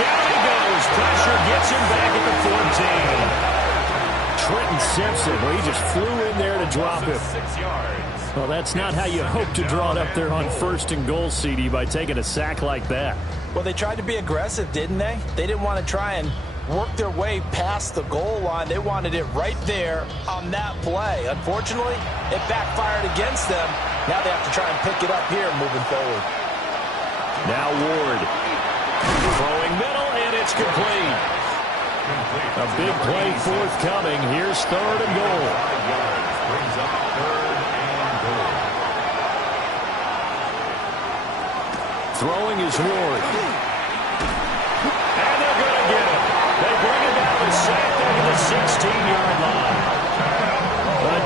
down he goes. Pressure gets him back at the 14. Trenton Simpson, well, he just flew in there to drop him. 6 yards. Well, that's not how you hope to draw it up there on 1st and goal, CD, by taking a sack like that. Well, they tried to be aggressive, didn't they? They didn't want to try and work their way past the goal line. They wanted it right there on that play. Unfortunately, it backfired against them. Now they have to try and pick it up here moving forward. Now Ward. Throwing middle, and it's complete. A big play forthcoming. Here's 3rd and goal. 5 yards. Brings up 3rd and goal. Throwing is Ward. And they're going to get him. They bring him down with sack back at the 16-yard line.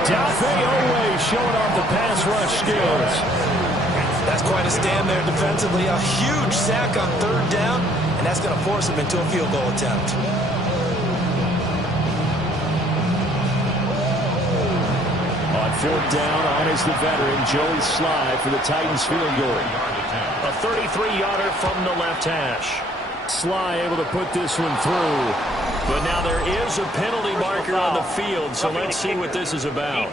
Dafe Owe showing off the pass rush skills. That's quite a stand there defensively. A huge sack on 3rd down, and that's going to force him into a field goal attempt. On 4th down, on is the veteran, Joey Sly for the Titans field goal. A 33-yarder from the left hash. Sly able to put this one through. But now there is a penalty marker on the field, so let's see what this is about.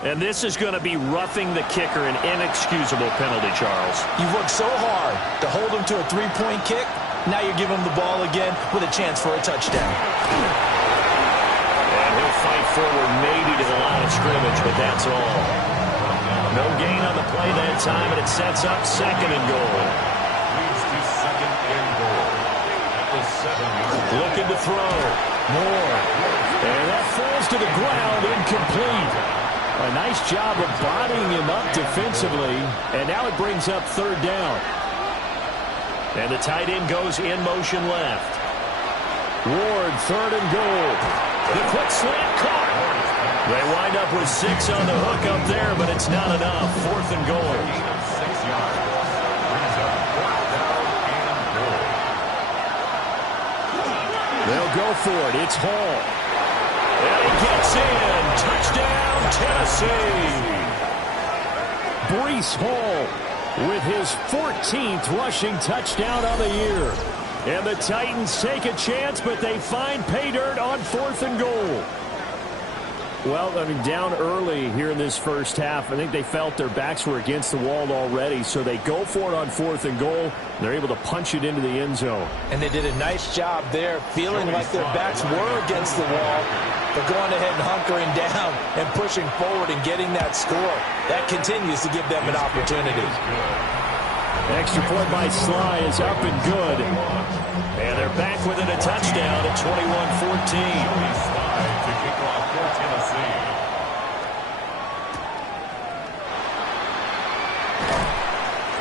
And this is going to be roughing the kicker, an inexcusable penalty, Charles. You've worked so hard to hold him to a 3-point kick. Now you're giving him the ball again with a chance for a touchdown. And he'll fight forward maybe to the line of scrimmage, but that's all. No gain on the play that time, and it sets up 2nd and goal. Leads to 2nd and goal. At the 7-yard line. Looking to throw. More. And that falls to the ground, incomplete. A nice job of bodying him up defensively, and now it brings up 3rd down. And the tight end goes in motion left. Ward, 3rd and goal. The quick slant caught. They wind up with 6 on the hook up there, but it's not enough. 4th and goal. 6 yards. Brings up 4th down and goal. They'll go for it. It's Hall. And he gets in. Touchdown, Tennessee. Breece Hall with his 14th rushing touchdown of the year. And the Titans take a chance, but they find pay dirt on 4th and goal. Well, I mean, down early here in this first half, I think they felt their backs were against the wall already, so they go for it on 4th and goal. They're able to punch it into the end zone. And they did a nice job there, feeling like their backs were against the wall, but going ahead and hunkering down and pushing forward and getting that score. That continues to give them an opportunity. Extra point by Sly is up and good. And they're back within a touchdown at 21-14.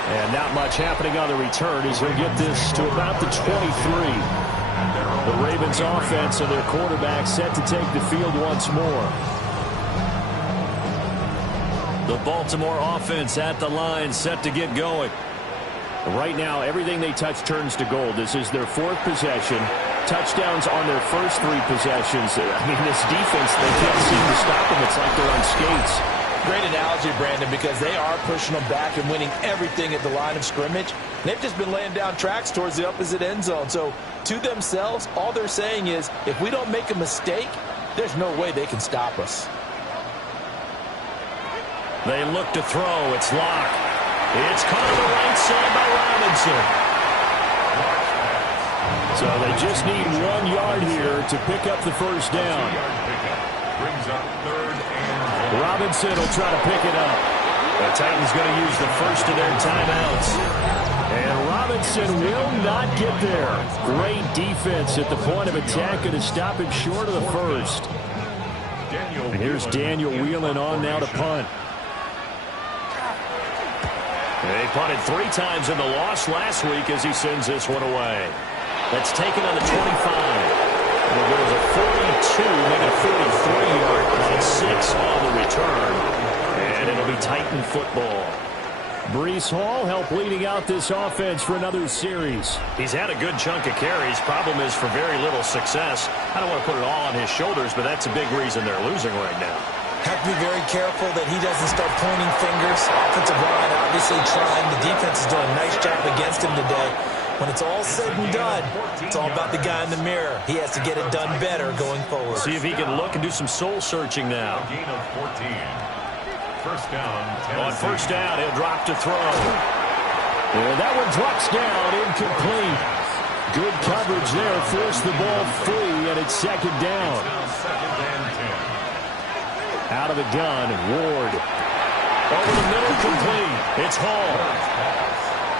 And not much happening on the return as he'll get this to about the 23. The Ravens offense and their quarterback set to take the field once more. The Baltimore offense at the line set to get going. Right now, everything they touch turns to gold. This is their 4th possession. Touchdowns on their first 3 possessions. I mean, this defense, they can't seem to stop them. It's like they're on skates. Great analogy, Brandon, because they are pushing them back and winning everything at the line of scrimmage. They've just been laying down tracks towards the opposite end zone. So, to themselves, all they're saying is, if we don't make a mistake, there's no way they can stop us. They look to throw. It's locked. It's caught on the right side by Robinson. So they just need 1 yard here to pick up the first down. Brings up 3rd and Robinson will try to pick it up. The Titans going to use the first of their timeouts. And Robinson will not get there. Great defense at the point of attack, going to stop him short of the first. And here's Daniel Whelan on now to punt. They punted 3 times in the loss last week as he sends this one away. That's taken on the 25. It'll go as a 42, make it a 43-yard punt, 6 on the return. And it'll be Titan football. Breece Hall helped leading out this offense for another series. He's had a good chunk of carries. Problem is for very little success. I don't want to put it all on his shoulders, but that's a big reason they're losing right now. Have to be very careful that he doesn't start pointing fingers. Offensive line obviously trying. The defense is doing a nice job against him today. When it's all said and done, it's all about the guy in the mirror. He has to get it done better going forward. See if he can look and do some soul searching now. gain of 14. First down, Tennessee. On first down, he'll drop to throw. And that one drops down, incomplete. Good coverage there, forced the ball free, and it's 2nd down. Second and 10. Out of the gun, Ward. Over the middle, complete. It's Hall.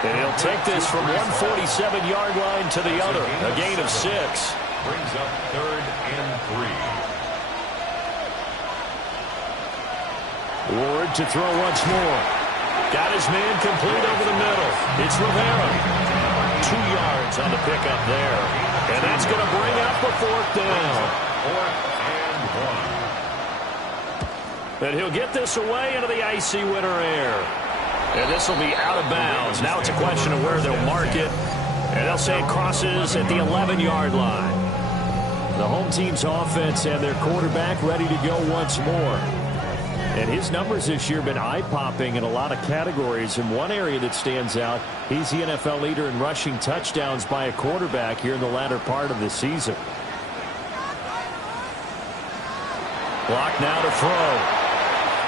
And he'll take this from 147-yard line to the other. A gain of 6. Brings up 3rd and 3. Ward to throw once more. Got his man complete over the middle. It's Rivera. 2 yards on the pickup there. And that's going to bring up a 4th down. 4th and 1. And he'll get this away into the icy winter air. And this will be out of bounds. Now it's a question of where they'll mark it. And they'll say it crosses at the 11-yard line. The home team's offense and their quarterback ready to go once more. And his numbers this year have been eye-popping in a lot of categories. In one area that stands out, he's the NFL leader in rushing touchdowns by a quarterback here in the latter part of the season. Block now to throw.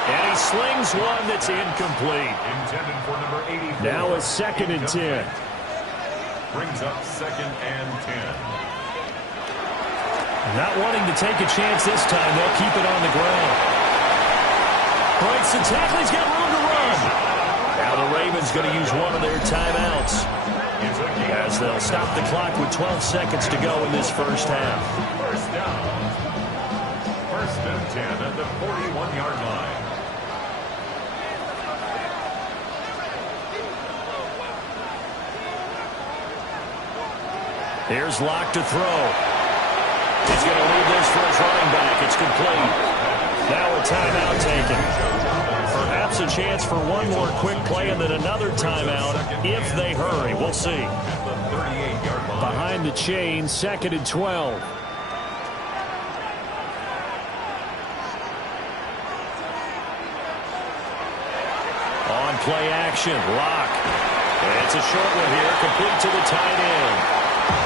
And he slings one that's incomplete. Intended for number 84. Now a 2nd and 10. Brings up 2nd and 10. Not wanting to take a chance this time, they'll keep it on the ground. Breaks the tackle, he's got room to run. Now the Ravens going to use one of their timeouts as they'll stop the clock with 12 seconds to go in this first half. First down. 1st and 10 at the 41-yard line. Here's Locke to throw. He's going to leave this for his running back. It's complete. Now a timeout taken. Perhaps a chance for one more quick play and then another timeout if they hurry. We'll see. Behind the chain, 2nd and 12. On play action, Locke. It's a short one here, complete to the tight end.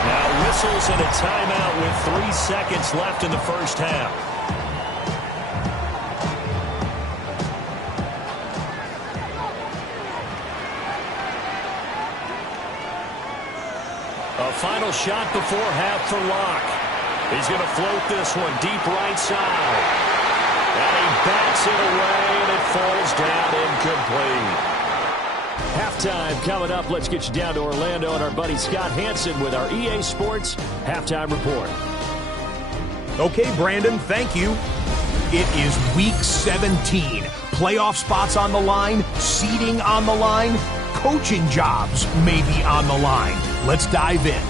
Now whistles and a timeout with 3 seconds left in the first half. A final shot before half for Locke. He's going to float this one deep right side. And he bats it away, and it falls down incomplete. Halftime coming up. Let's get you down to Orlando and our buddy Scott Hansen with our EA Sports Halftime Report. Okay, Brandon, thank you. It is Week 17. Playoff spots on the line, seeding on the line, coaching jobs may be on the line. Let's dive in.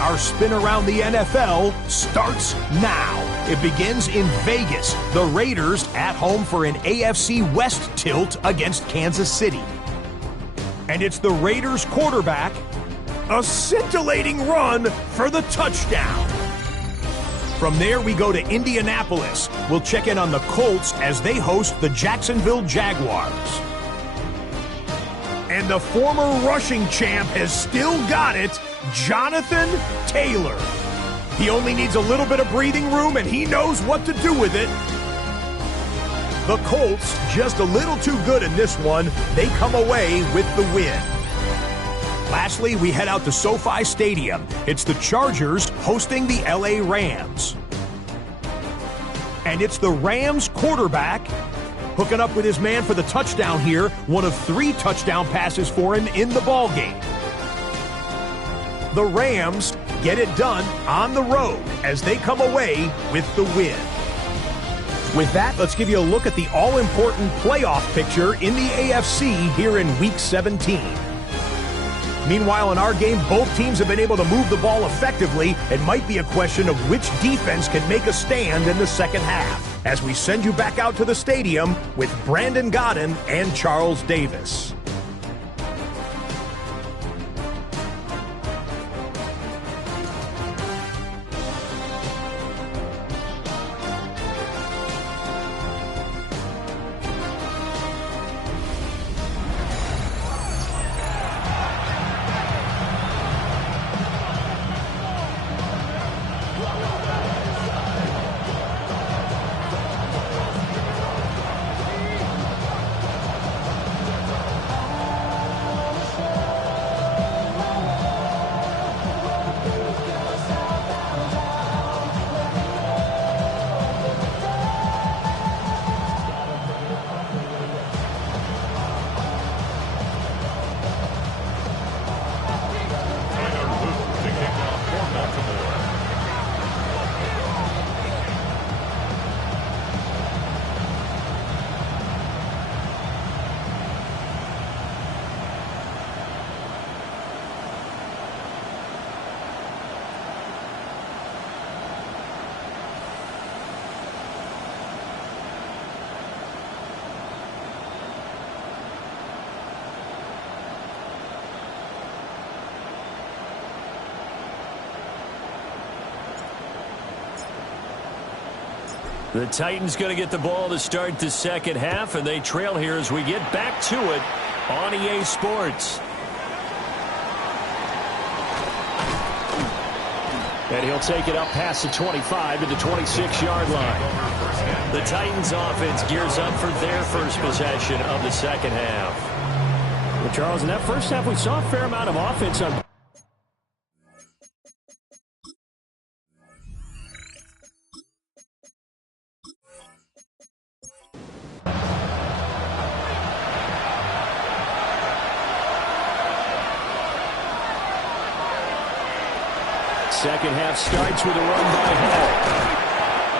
Our spin around the NFL starts now. It begins in Vegas. The Raiders at home for an AFC West tilt against Kansas City. And it's the Raiders quarterback, a scintillating run for the touchdown. From there, we go to Indianapolis. We'll check in on the Colts as they host the Jacksonville Jaguars. And the former rushing champ has still got it, Jonathan Taylor. He only needs a little bit of breathing room, and he knows what to do with it. The Colts, just a little too good in this one. They come away with the win. Lastly, we head out to SoFi Stadium. It's the Chargers hosting the LA Rams. And it's the Rams quarterback hooking up with his man for the touchdown here. One of 3 touchdown passes for him in the ballgame. The Rams get it done on the road as they come away with the win. With that, let's give you a look at the all-important playoff picture in the AFC here in Week 17. Meanwhile, in our game, both teams have been able to move the ball effectively. It might be a question of which defense can make a stand in the second half. As we send you back out to the stadium with Brandon Godden and Charles Davis. The Titans going to get the ball to start the second half, and they trail here as we get back to it on EA Sports. And he'll take it up past the 25 to the 26-yard line. The Titans offense gears up for their first possession of the second half. Well, Charles, in that first half, we saw a fair amount of offense on. Second half starts with a run by Hall.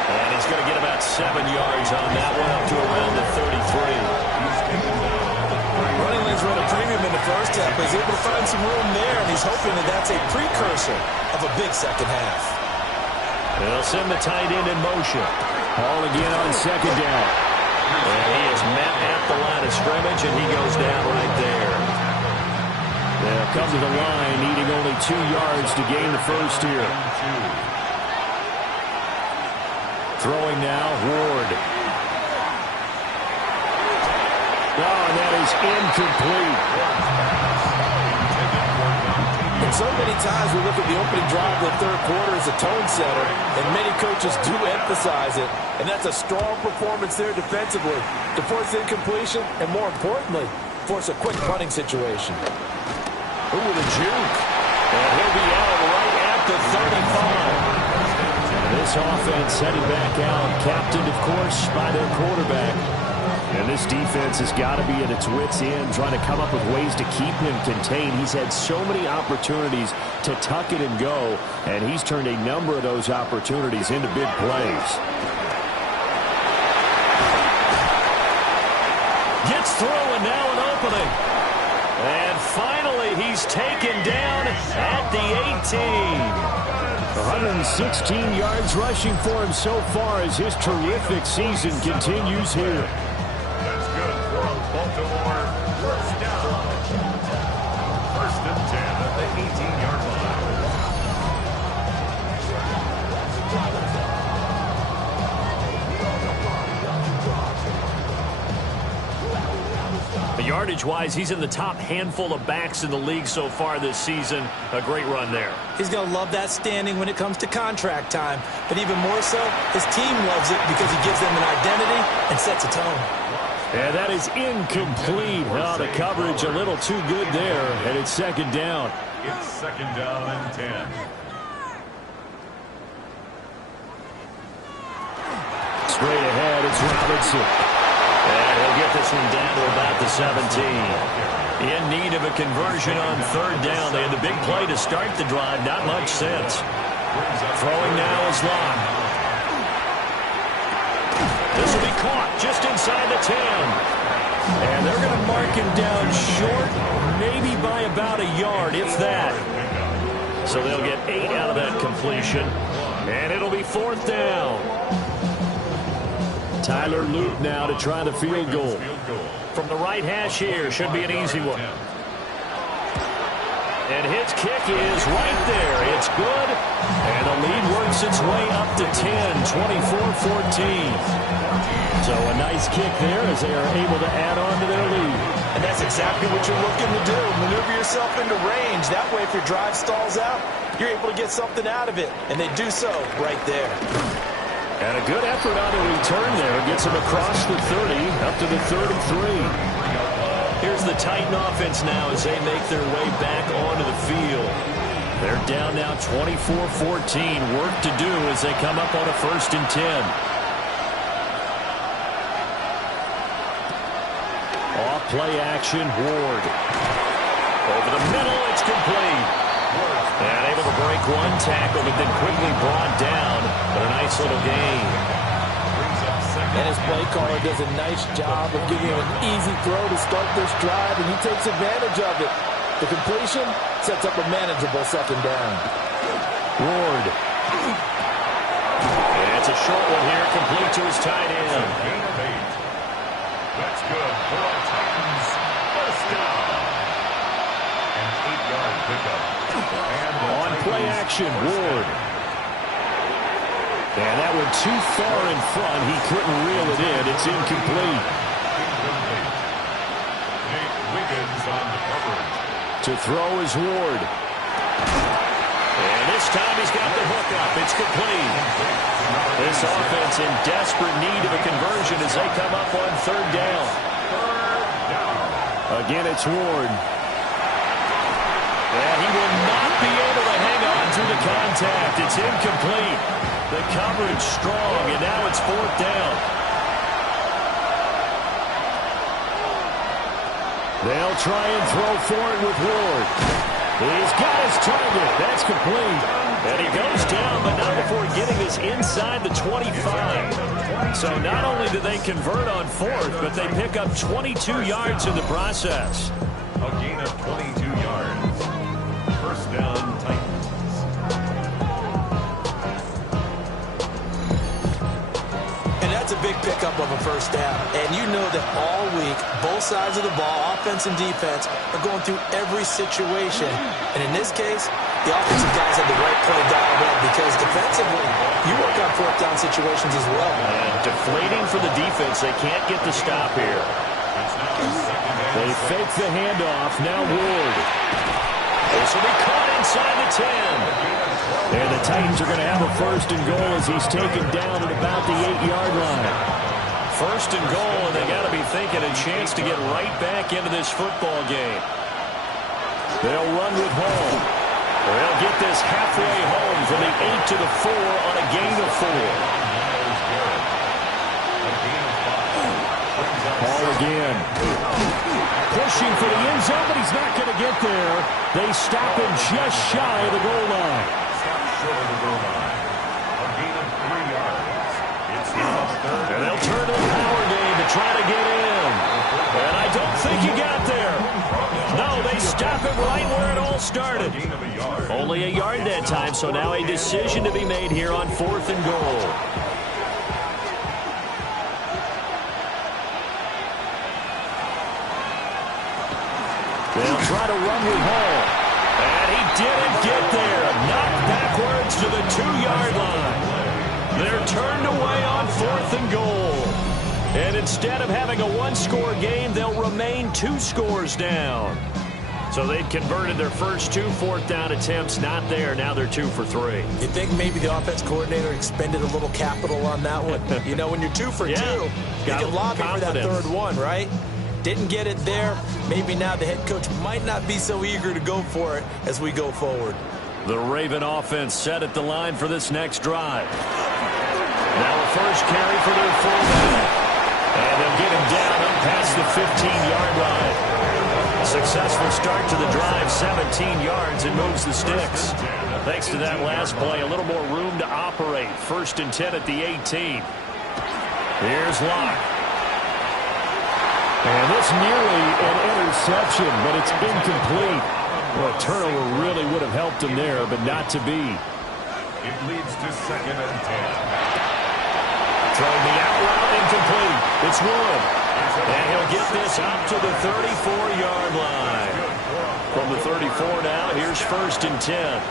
And he's going to get about 7 yards on that one, up to around the 33. Running lanes run a premium in the first half, but he's able to find some room there, and he's hoping that that's a precursor of a big second half. They'll send the tight end in motion. Hall again on second down. And he is met at the line of scrimmage, and he goes down right there. They'll come to the line, needing only 2 yards to gain the first here. Throwing now, Ward. Oh, and that is incomplete. And so many times we look at the opening drive of the third quarter as a tone setter, and many coaches do emphasize it. And that's a strong performance there defensively to force incompletion and, more importantly, force a quick punting situation. Ooh, with a juke. And he'll be out right at the 35. This offense heading back out, captained, of course, by their quarterback. And this defense has got to be at its wits' end, trying to come up with ways to keep him contained. He's had so many opportunities to tuck it and go, and he's turned a number of those opportunities into big plays. Gets through, and now an opening. And finally, he's taken down at the 18. 116 yards rushing for him so far as his terrific season continues here. That's good for Baltimore. First down. First and 10 at the 18-yard line. Yardage-wise, he's in the top handful of backs in the league so far this season. A great run there. He's going to love that standing when it comes to contract time. But even more so, his team loves it because he gives them an identity and sets a tone. And that is incomplete. Oh, the coverage a little too good there, and it's second down. It's second down and 10. Straight ahead, it's Robinson. And he'll get this one down to about the 17. In need of a conversion on third down. They had the big play to start the drive. Not much sense. Throwing now is Locke. This will be caught just inside the 10. And they're going to mark him down short, maybe by about a yard, if that. So they'll get 8 out of that completion. And it'll be fourth down. Tyler Loop now to try the field goal. From the right hash here, should be an easy one. And his kick is right there. It's good. And the lead works its way up to 10, 24-14. So a nice kick there as they are able to add on to their lead. And that's exactly what you're looking to do. Maneuver yourself into range. That way, if your drive stalls out, you're able to get something out of it. And they do so right there. And a good effort on the return there. Gets him across the 30, up to the 33. Here's the Titan offense now as they make their way back onto the field. They're down now 24-14. Work to do as they come up on a first and 10. Off play action, Ward. Over the middle, it's complete. And able to break one tackle, but then quickly brought down. But a nice little gain. And his play caller does a nice job of giving him an easy throw to start this drive, and he takes advantage of it. The completion sets up a manageable second down. Ward. And it's a short one here, complete to his tight end. That's good for our Titans. First down. An 8-yard pickup. On play action, Ward. And that one too far in front. He couldn't reel it in. It's incomplete. To throw is Ward. And this time he's got the hook up. It's complete. This offense in desperate need of a conversion as they come up on third down. Again, it's Ward. And he will not be able to hang on through the contact. It's incomplete. The coverage strong, and now it's fourth down. They'll try and throw for it with Ward. He's got his target. That's complete. And he goes down, but not before getting this inside the 25. So not only do they convert on fourth, but they pick up 22 yards in the process. A gain of 22 yards. First down, Titans. And that's a big pickup of a first down. And you know that all week, both sides of the ball, offense and defense, are going through every situation. And in this case, the offensive guys had the right play dialed up because defensively, you work on fourth down situations as well. And deflating for the defense. They can't get the stop here. They fake the handoff. Now Ward. This will be caught inside the 10. And the Titans are going to have a first and goal as he's taken down at about the 8-yard line. First and goal, and they got to be thinking a chance to get right back into this football game. They'll run with Hall. They'll get this halfway home from the 8 to the 4 on a gain of 4. Hall again. Pushing for the end zone, but he's not going to get there. They stop him just shy of the goal line. Stop short of the goal line. A gain of 3 yards. It's now third. And they'll turn to the power game to try to get in. And I don't think he got there. No, they stop him right where it all started. Only a yard that time, so now a decision to be made here on 4th and goal. They'll try to run with Hall. And he didn't get there. Knocked backwards to the 2-yard line. They're turned away on 4th and goal. And instead of having a 1-score game, they'll remain 2 scores down. So they'd converted their first 2 4th-down attempts. Not there. Now they're 2 for 3. You think maybe the offense coordinator expended a little capital on that one? You know, when you're 2 for 2, you can lobby for that 3rd one, right? Didn't get it there. Maybe now the head coach might not be so eager to go for it as we go forward. The Raven offense set at the line for this next drive. Now a first carry for their fullback. And they'll get him down up past the 15-yard line. Successful start to the drive, 17 yards, and moves the sticks. Thanks to that last play, a little more room to operate. 1st and 10 at the 18. Here's Locke. And this nearly an interception, but it's incomplete. Well, a turnover really would have helped him there, but not to be. It leads to 2nd and 10. Throwing the out route incomplete. It's Wood. And he'll get this up to the 34-yard line. From the 34 now, here's 1st and 10.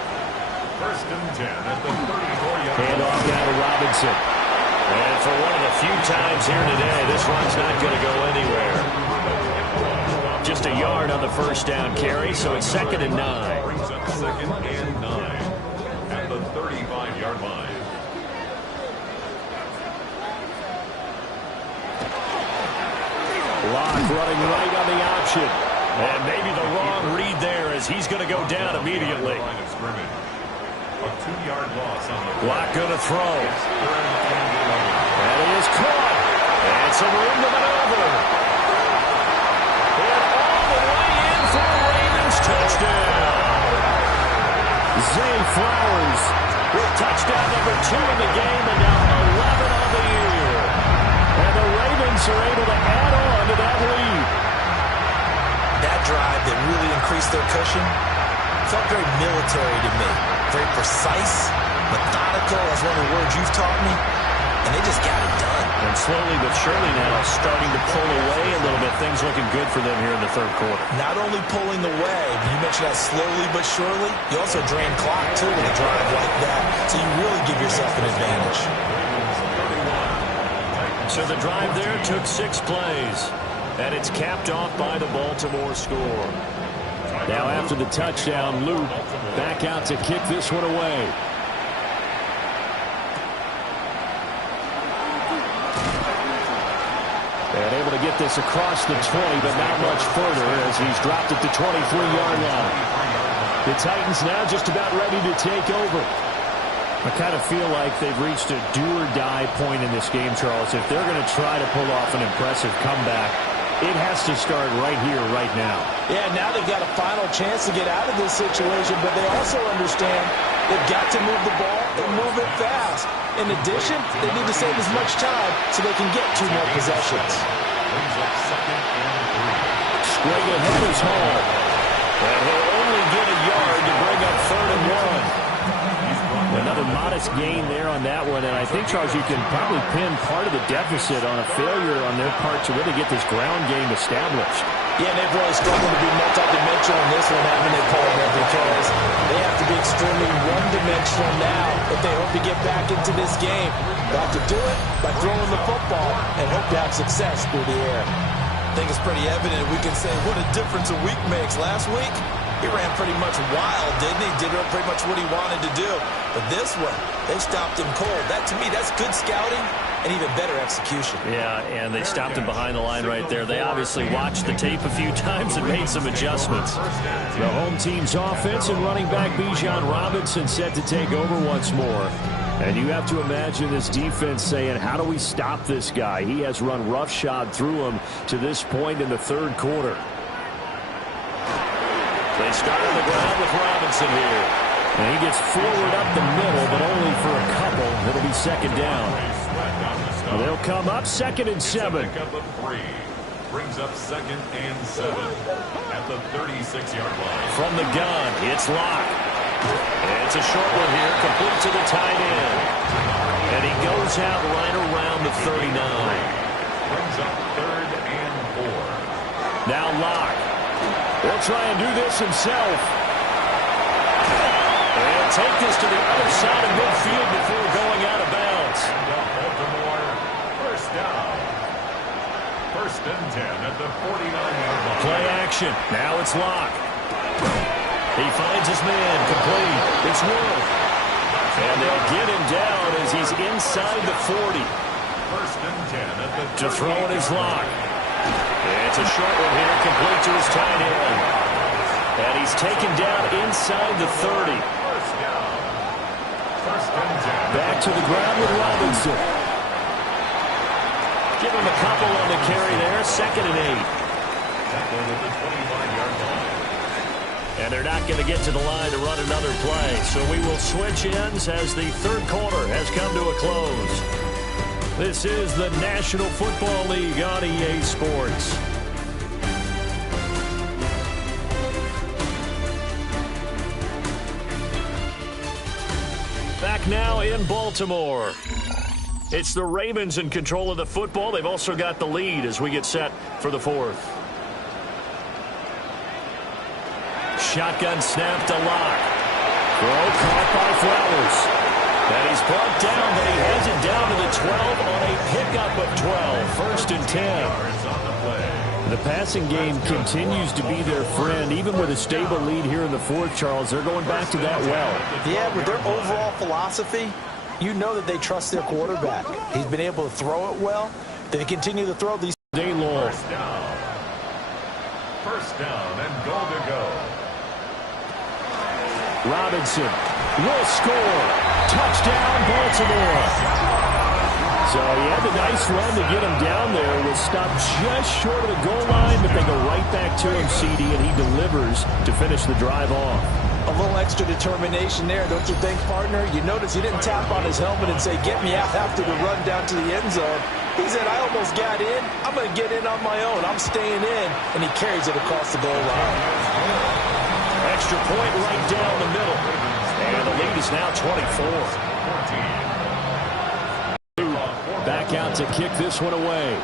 1st and 10 at the 34-yard line. Hand off now to Robinson. And for one of the few times here today, this run's not going to go anywhere. Just a yard on the first down carry, so it's 2nd and 9. Brings up 2nd and 9 at the 35-yard line. Locke running right on the option. And maybe the wrong read there as he's going to go down immediately. Line of scrimmage. A 2-yard loss on the Locke going to throw. And he is caught. And some room to maneuver. And all the way in for a Ravens touchdown. Zay Flowers with touchdown number 2 in the game and now 11 on the year. And the Ravens are able to add on to that lead. That drive that really increased their cushion felt very military to me. Very precise, methodical, that's one of the words you've taught me. And they just got it done. And slowly but surely now starting to pull away a little bit. Things looking good for them here in the 3rd quarter. Not only pulling away, but you mentioned that slowly but surely, you also drain clock too with a drive like that. So you really give yourself an advantage. So the drive there took 6 plays. And it's capped off by the Baltimore score. Now after the touchdown, Luke back out to kick this one away. And able to get this across the 20, but not much further as he's dropped at the 23-yard line. The Titans now just about ready to take over. I kind of feel like they've reached a do-or-die point in this game, Charles. If they're going to try to pull off an impressive comeback, it has to start right here, right now. Yeah, now they've got a final chance to get out of this situation, but they also understand they've got to move the ball and move it fast. In addition, they need to save as much time so they can get 2 more possessions. Straight ahead is Hall. And he'll only get a yard to bring up 3rd and 1. Another modest gain there on that one, and I think, Charles, you can probably pin part of the deficit on a failure on their part to really get this ground game established. Yeah, they've really struggled to be multidimensional in this one, haven't they, Paul, because they have to be extremely one-dimensional now if they hope to get back into this game. They'll have to do it by throwing the football and hope to have success through the air. think it's pretty evident. We can say what a difference a week makes. Last week, he ran pretty much wild, didn't he? Did pretty much what he wanted to do. But this one, they stopped him cold. That, to me, that's good scouting and even better execution. Yeah, and they stopped him behind the line right there. They obviously watched the tape a few times and made some adjustments. The home team's offense and running back Bijan Robinson set to take over once more. And you have to imagine this defense saying, how do we stop this guy? He has run roughshod through him to this point in the third quarter. They start on the ground with Robinson here. And he gets forward up the middle, but only for a couple. It'll be second down. They'll come up 2nd and 7. Brings up 2nd and 7 at the 36-yard line. From the gun, it's Locke. It's a short one here, complete to the tight end. And he goes out right around the 39. Brings up 3rd and 4. Now Locke. He'll try and do this himself. And take this to the other side of midfield before going out of bounds. Baltimore, first down. 1st and 10 at the 49-yard line. Play action. Now it's Locke. He finds his man, complete. It's Wood. And they'll get him down as he's inside the 40. 1st and 10 at the To throw it is Locke. It's a short one here, complete to his tight end. And he's taken down inside the 30. First down. 1st and 10. Back to the ground with Robinson. Give him a couple on the carry there, 2nd and 8. Tackled at the 25-yard line. And they're not going to get to the line to run another play. So we will switch ends as the third quarter has come to a close. This is the National Football League on EA Sports. Back now in Baltimore. It's the Ravens in control of the football. They've also got the lead as we get set for the fourth. Shotgun snap to Locke. Throw caught by Flowers. And he's brought down, but he has it down to the 12 on a pickup of 12. 1st and 10. The passing game continues to be their friend. Even with a stable lead here in the fourth, Charles, they're going back to that well. Yeah, with their overall philosophy, you know that they trust their quarterback. He's been able to throw it well. They continue to throw these day long. First down and goal to go. Robinson will score. Touchdown, Baltimore. So he had the nice run to get him down there. Was stopped just short of the goal line, but they go right back to him, CD, and he delivers to finish the drive off. a little extra determination there, don't you think, partner? You notice he didn't tap on his helmet and say, get me out after the run down to the end zone. He said, I almost got in. I'm going to get in on my own. I'm staying in. And he carries it across the goal line. Extra point right down the middle. And the lead is now 24. Back out to kick this one away.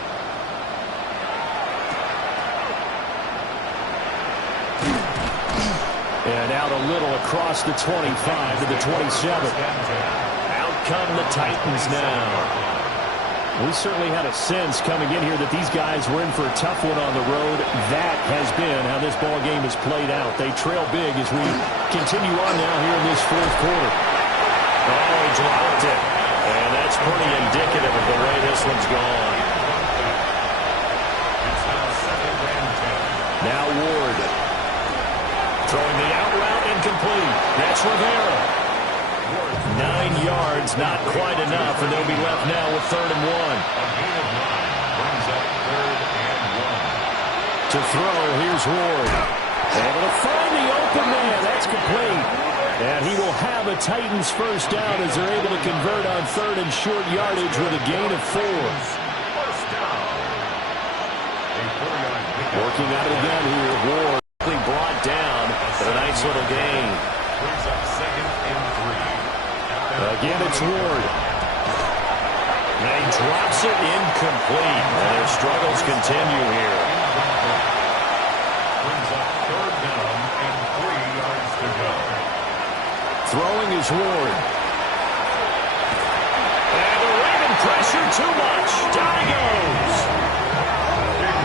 And out a little across the 25 to the 27. Out come the Titans now. We certainly had a sense coming in here that these guys were in for a tough one on the road. That has been how this ball game has played out. They trail big as we continue on now here in this fourth quarter. Oh, he dropped it. And that's pretty indicative of the way this one's gone. Now Ward. Throwing the out route incomplete. That's Rivera. 9 yards, not quite enough, and they'll be left now with 3rd and 1. To throw, here's Ward. Able to find the open man. That's complete. And he will have a Titans first down as they're able to convert on 3rd and short yardage with a gain of 4. Working out of the gun here, Ward. Brought down, but a nice little gain. Brings up 2nd and 3. Again, it's Ward. And he drops it incomplete. And their struggles continue here. Brings up 3rd down and 3 yards to go. Throwing is Ward. And the Raven pressure too much. Down he goes.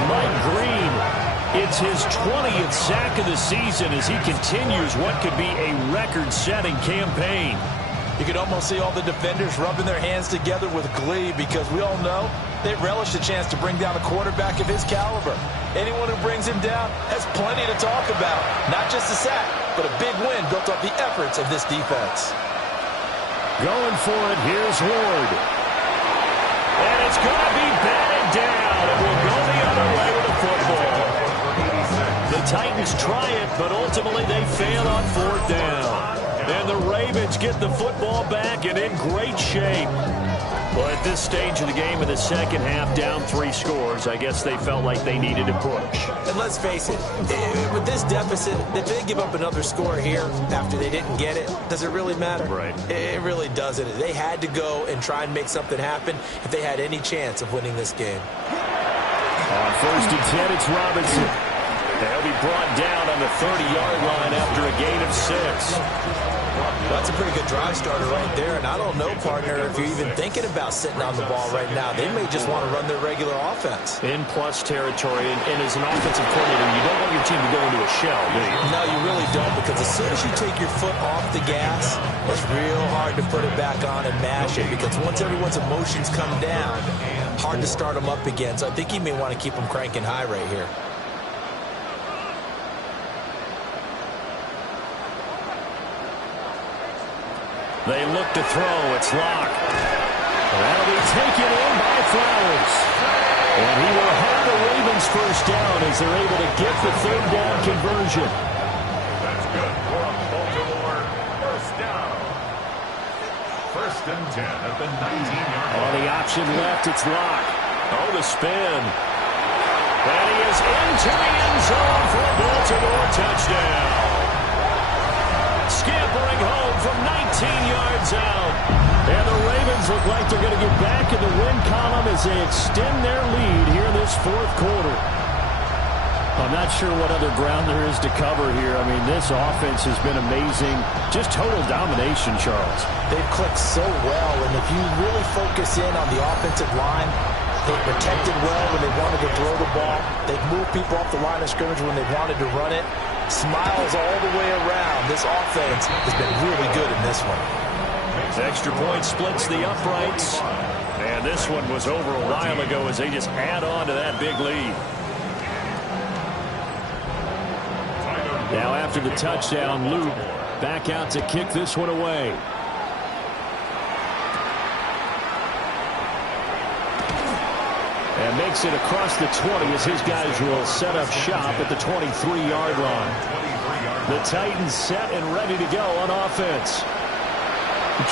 Mike Green. It's his 20th sack of the season as he continues what could be a record-setting campaign. You can almost see all the defenders rubbing their hands together with glee because we all know they relish the chance to bring down a quarterback of his caliber. Anyone who brings him down has plenty to talk about. Not just a sack, but a big win built off the efforts of this defense. Going for it, here's Ward. And it's going to be batted down. It will go the other way with the football. The Titans try it, but ultimately they fail on 4th down. And the Ravens get the football back and in great shape. Well, at this stage of the game in the second half, down 3 scores, I guess they felt like they needed to push. And let's face it, with this deficit, if they give up another score here after they didn't get it, does it really matter? Right. It really doesn't. They had to go and try and make something happen if they had any chance of winning this game. On 1st and 10, it's Robinson. They'll be brought down on the 30-yard line after a gain of 6. That's a pretty good drive starter right there. And I don't know, partner, if you're even thinking about sitting on the ball right now. They may just want to run their regular offense. In plus territory. And as an offensive coordinator, you don't want your team to go into a shell, do you? No, you really don't, because as soon as you take your foot off the gas, it's real hard to put it back on and mash it, because once everyone's emotions come down, hard to start them up again. So I think you may want to keep them cranking high right here. They look to throw. It's locked. That'll be taken in by Flowers. And he will have the Ravens first down as they're able to get the 3rd down conversion. That's good for a Baltimore first down. 1st and 10 at the 19-yard line. On the option left, it's locked. Oh, the spin. And he is into the end zone for a Baltimore touchdown. Scampering home from 19 yards out. And the Ravens look like they're going to get back in the win column as they extend their lead here in this 4th quarter. I'm not sure what other ground there is to cover here. I mean, this offense has been amazing. Just total domination, Charles. They've clicked so well, and if you really focus in on the offensive line, they protected well when they wanted to throw the ball. They've moved people off the line of scrimmage when they wanted to run it. Smiles all the way around. This offense has been really good in this one. Extra point splits the uprights. And this one was over a while ago as they just add on to that big lead. Now after the touchdown, Luke back out to kick this one away. And makes it across the 20 as his guys will set up shop at the 23-yard line. The Titans set and ready to go on offense.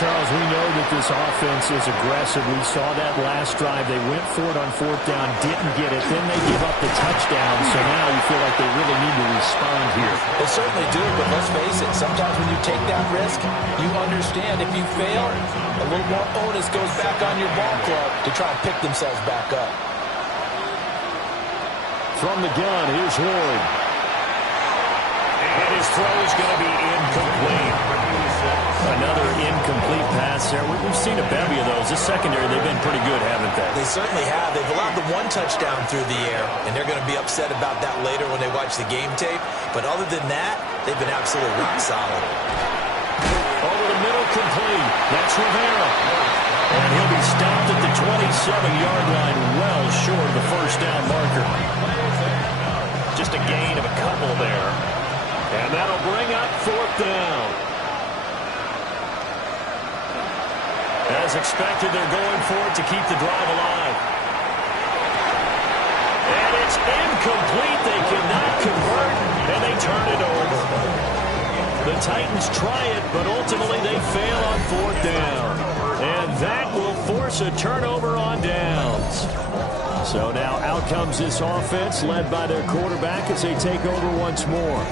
Charles, we know that this offense is aggressive. We saw that last drive. They went for it on 4th down, didn't get it. Then they give up the touchdown. So now you feel like they really need to respond here. They certainly do, but let's face it. Sometimes when you take that risk, you understand if you fail, a little more onus goes back on your ball club to try and pick themselves back up. From the gun, here's Ward. And his throw is going to be incomplete. Another incomplete pass there. We've seen a bevy of those. This secondary, they've been pretty good, haven't they? They certainly have. They've allowed the 1 touchdown through the air, and they're going to be upset about that later when they watch the game tape. But other than that, they've been absolutely rock solid. Over the middle, complete. That's Rivera. And he'll be stopped at the 27-yard line, well short of the first down marker. Just a gain of a couple there. And that'll bring up 4th down. As expected, they're going for it to keep the drive alive. And it's incomplete. They cannot convert, and they turn it over. The Titans try it, but ultimately they fail on 4th down. And that will force a turnover on downs. So now out comes this offense, led by their quarterback as they take over once more.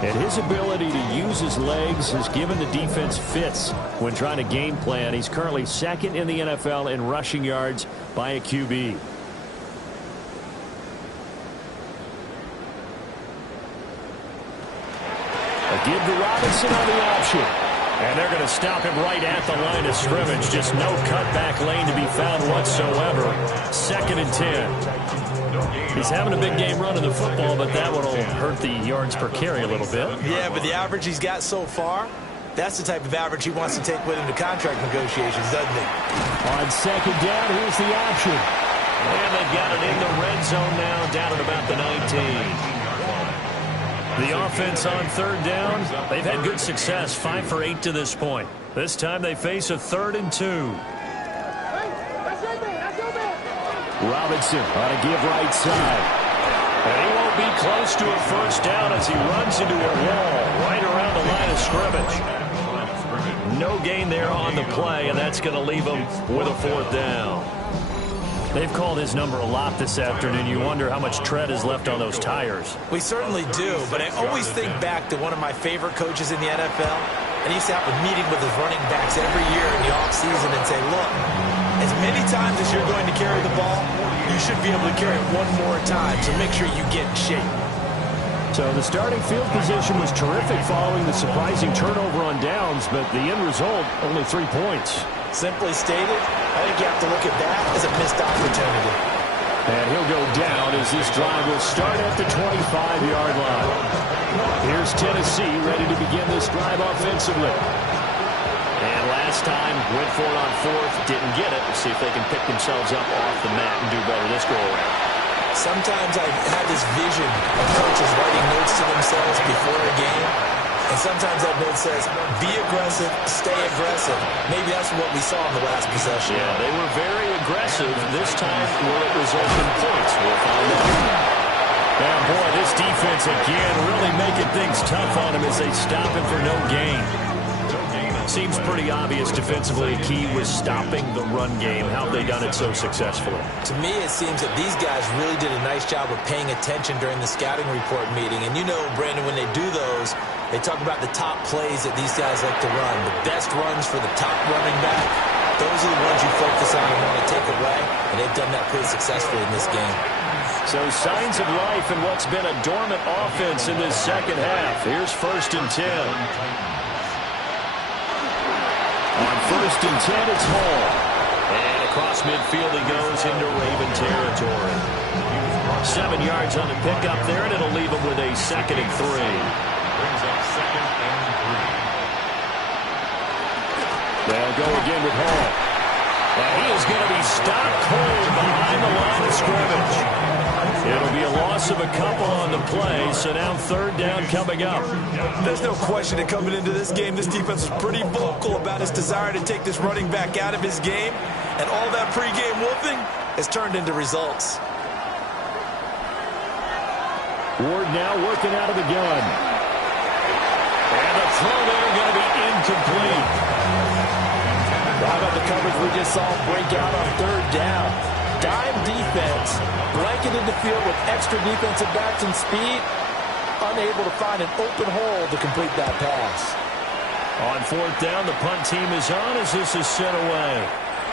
And his ability to use his legs has given the defense fits when trying to game plan. He's currently 2nd in the NFL in rushing yards by a QB. A give to Robinson on the option. And they're going to stop him right at the line of scrimmage. Just no cutback lane to be found whatsoever. 2nd and 10. He's having a big game running the football, but that one will hurt the yards per carry a little bit. Yeah, but the average he's got so far, that's the type of average he wants to take with him to contract negotiations, doesn't he? On second down, here's the option. And they've got it in the red zone now, down at about the 19. The offense on third down, they've had good success, 5 for 8 to this point. This time they face a 3rd and 2. Robinson on a give right side. And he won't be close to a first down as he runs into a wall right around the line of scrimmage. No gain there on the play, and that's going to leave him with a 4th down. They've called his number a lot this afternoon. You wonder how much tread is left on those tires. We certainly do, but I always think back to one of my favorite coaches in the NFL, and he used to have a meeting with his running backs every year in the offseason and say, look, as many times as you're going to carry the ball, you should be able to carry it one more time, so make sure you get in shape. So the starting field position was terrific following the surprising turnover on downs, but the end result, only 3 points. Simply stated, I think you have to look at that as a missed opportunity. And he'll go down as this drive will start at the 25-yard line. Here's Tennessee ready to begin this drive offensively. And last time, went for it on 4th, didn't get it. We'll see if they can pick themselves up off the mat and do better this go-around. Sometimes I have this vision of coaches writing notes to themselves before a game, and sometimes that note says, be aggressive, stay aggressive. Maybe that's what we saw in the last possession. Yeah, they were very aggressive. This time, will it result in points? We'll find out. And boy, this defense again really making things tough on him as they stop him for no gain. Seems pretty obvious defensively. Key was stopping the run game. How have they done it so successfully? To me, it seems that these guys really did a nice job of paying attention during the scouting report meeting. And you know, Brandon, when they do those, they talk about the top plays that these guys like to run. The best runs for the top running back, those are the ones you focus on and want to take away. And they've done that pretty successfully in this game. So signs of life in what's been a dormant offense in this second half. Here's 1st and 10. On 1st and 10, it's Hall. And across midfield he goes into Raven territory. 7 yards on the pickup there, and it'll leave him with a 2nd and 3. Brings up 2nd and 3. They'll go again with Hall. And he is going to be stopped cold behind the line of scrimmage. It'll be a loss of a couple on the play, so now 3rd down coming up. There's no question that coming into this game, this defense was pretty vocal about its desire to take this running back out of his game, and all that pregame wolfing has turned into results. Ward now working out of the gun. And the throw there going to be incomplete. How about the coverage we just saw break out on 3rd down? Dime defense, blanketed the field with extra defensive backs and speed, unable to find an open hole to complete that pass. On 4th down, the punt team is on as this is sent away.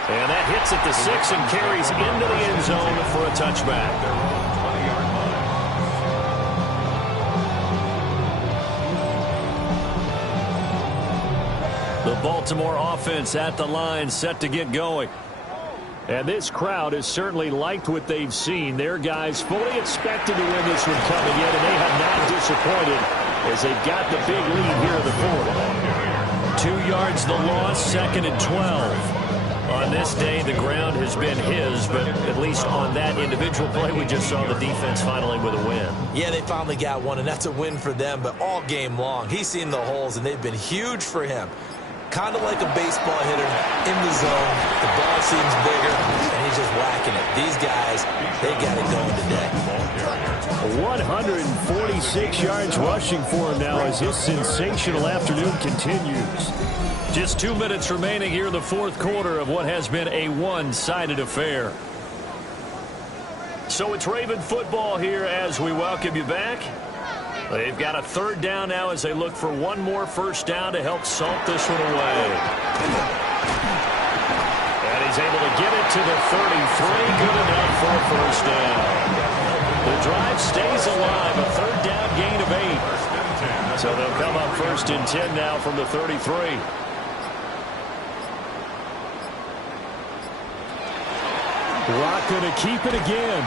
And that hits at the 6 and carries into the end zone for a touchback. The Baltimore offense at the line, set to get going. And this crowd has certainly liked what they've seen. Their guys fully expected to win this one coming in, and they have not disappointed as they got the big lead here in the 4th. 2 yards the loss, 2nd and 12. On this day, the ground has been his, but at least on that individual play, we just saw the defense finally with a win. Yeah, they finally got one, and that's a win for them, but all game long, he's seen the holes, and they've been huge for him. Kind of like a baseball hitter in the zone. The ball seems bigger, and he's just whacking it. These guys, they got it going today. 146 yards rushing for him now as his sensational afternoon continues. Just 2 minutes remaining here in the 4th quarter of what has been a one-sided affair. So it's Raven football here as we welcome you back. They've got a 3rd down now as they look for one more first down to help salt this one away. And he's able to get it to the 33. Good enough for a first down. The drive stays alive. A 3rd down gain of 8. So they'll come up 1st and 10 now from the 33. Rock going to keep it again.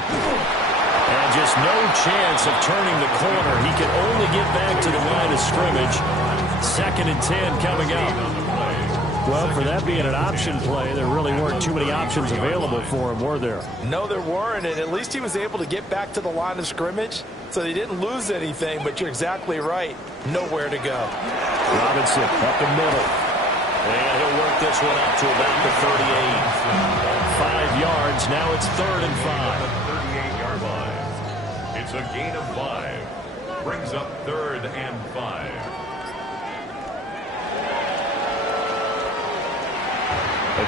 And just no chance of turning the corner. He can only get back to the line of scrimmage. 2nd and 10 coming up. Well, for that being an option play, there really weren't too many options available for him, were there? No, there weren't, and at least he was able to get back to the line of scrimmage, so they didn't lose anything, but you're exactly right. Nowhere to go. Robinson up the middle. And he'll work this one up to about the 38. 5 yards. Now it's 3rd and 5. 38-yard line. It's a gain of 5. Brings up 3rd and 5.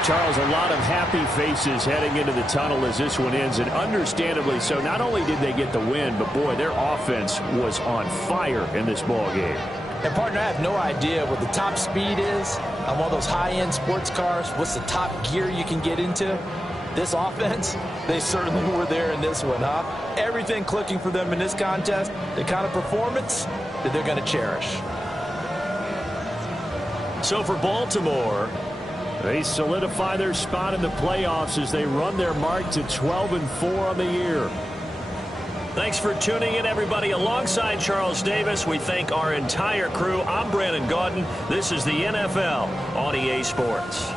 Charles, a lot of happy faces heading into the tunnel as this one ends, and understandably so. Not only did they get the win, but boy, their offense was on fire in this ball game. And partner, I have no idea what the top speed is on one of those high-end sports cars. What's the top gear you can get into? This offense, they certainly were there in this one, huh? Everything clicking for them in this contest, the kind of performance that they're going to cherish. So for Baltimore, they solidify their spot in the playoffs as they run their mark to 12-4 on the year. thanks for tuning in, everybody. Alongside Charles Davis, we thank our entire crew. I'm Brandon Gaudin. This is the NFL on EA Sports.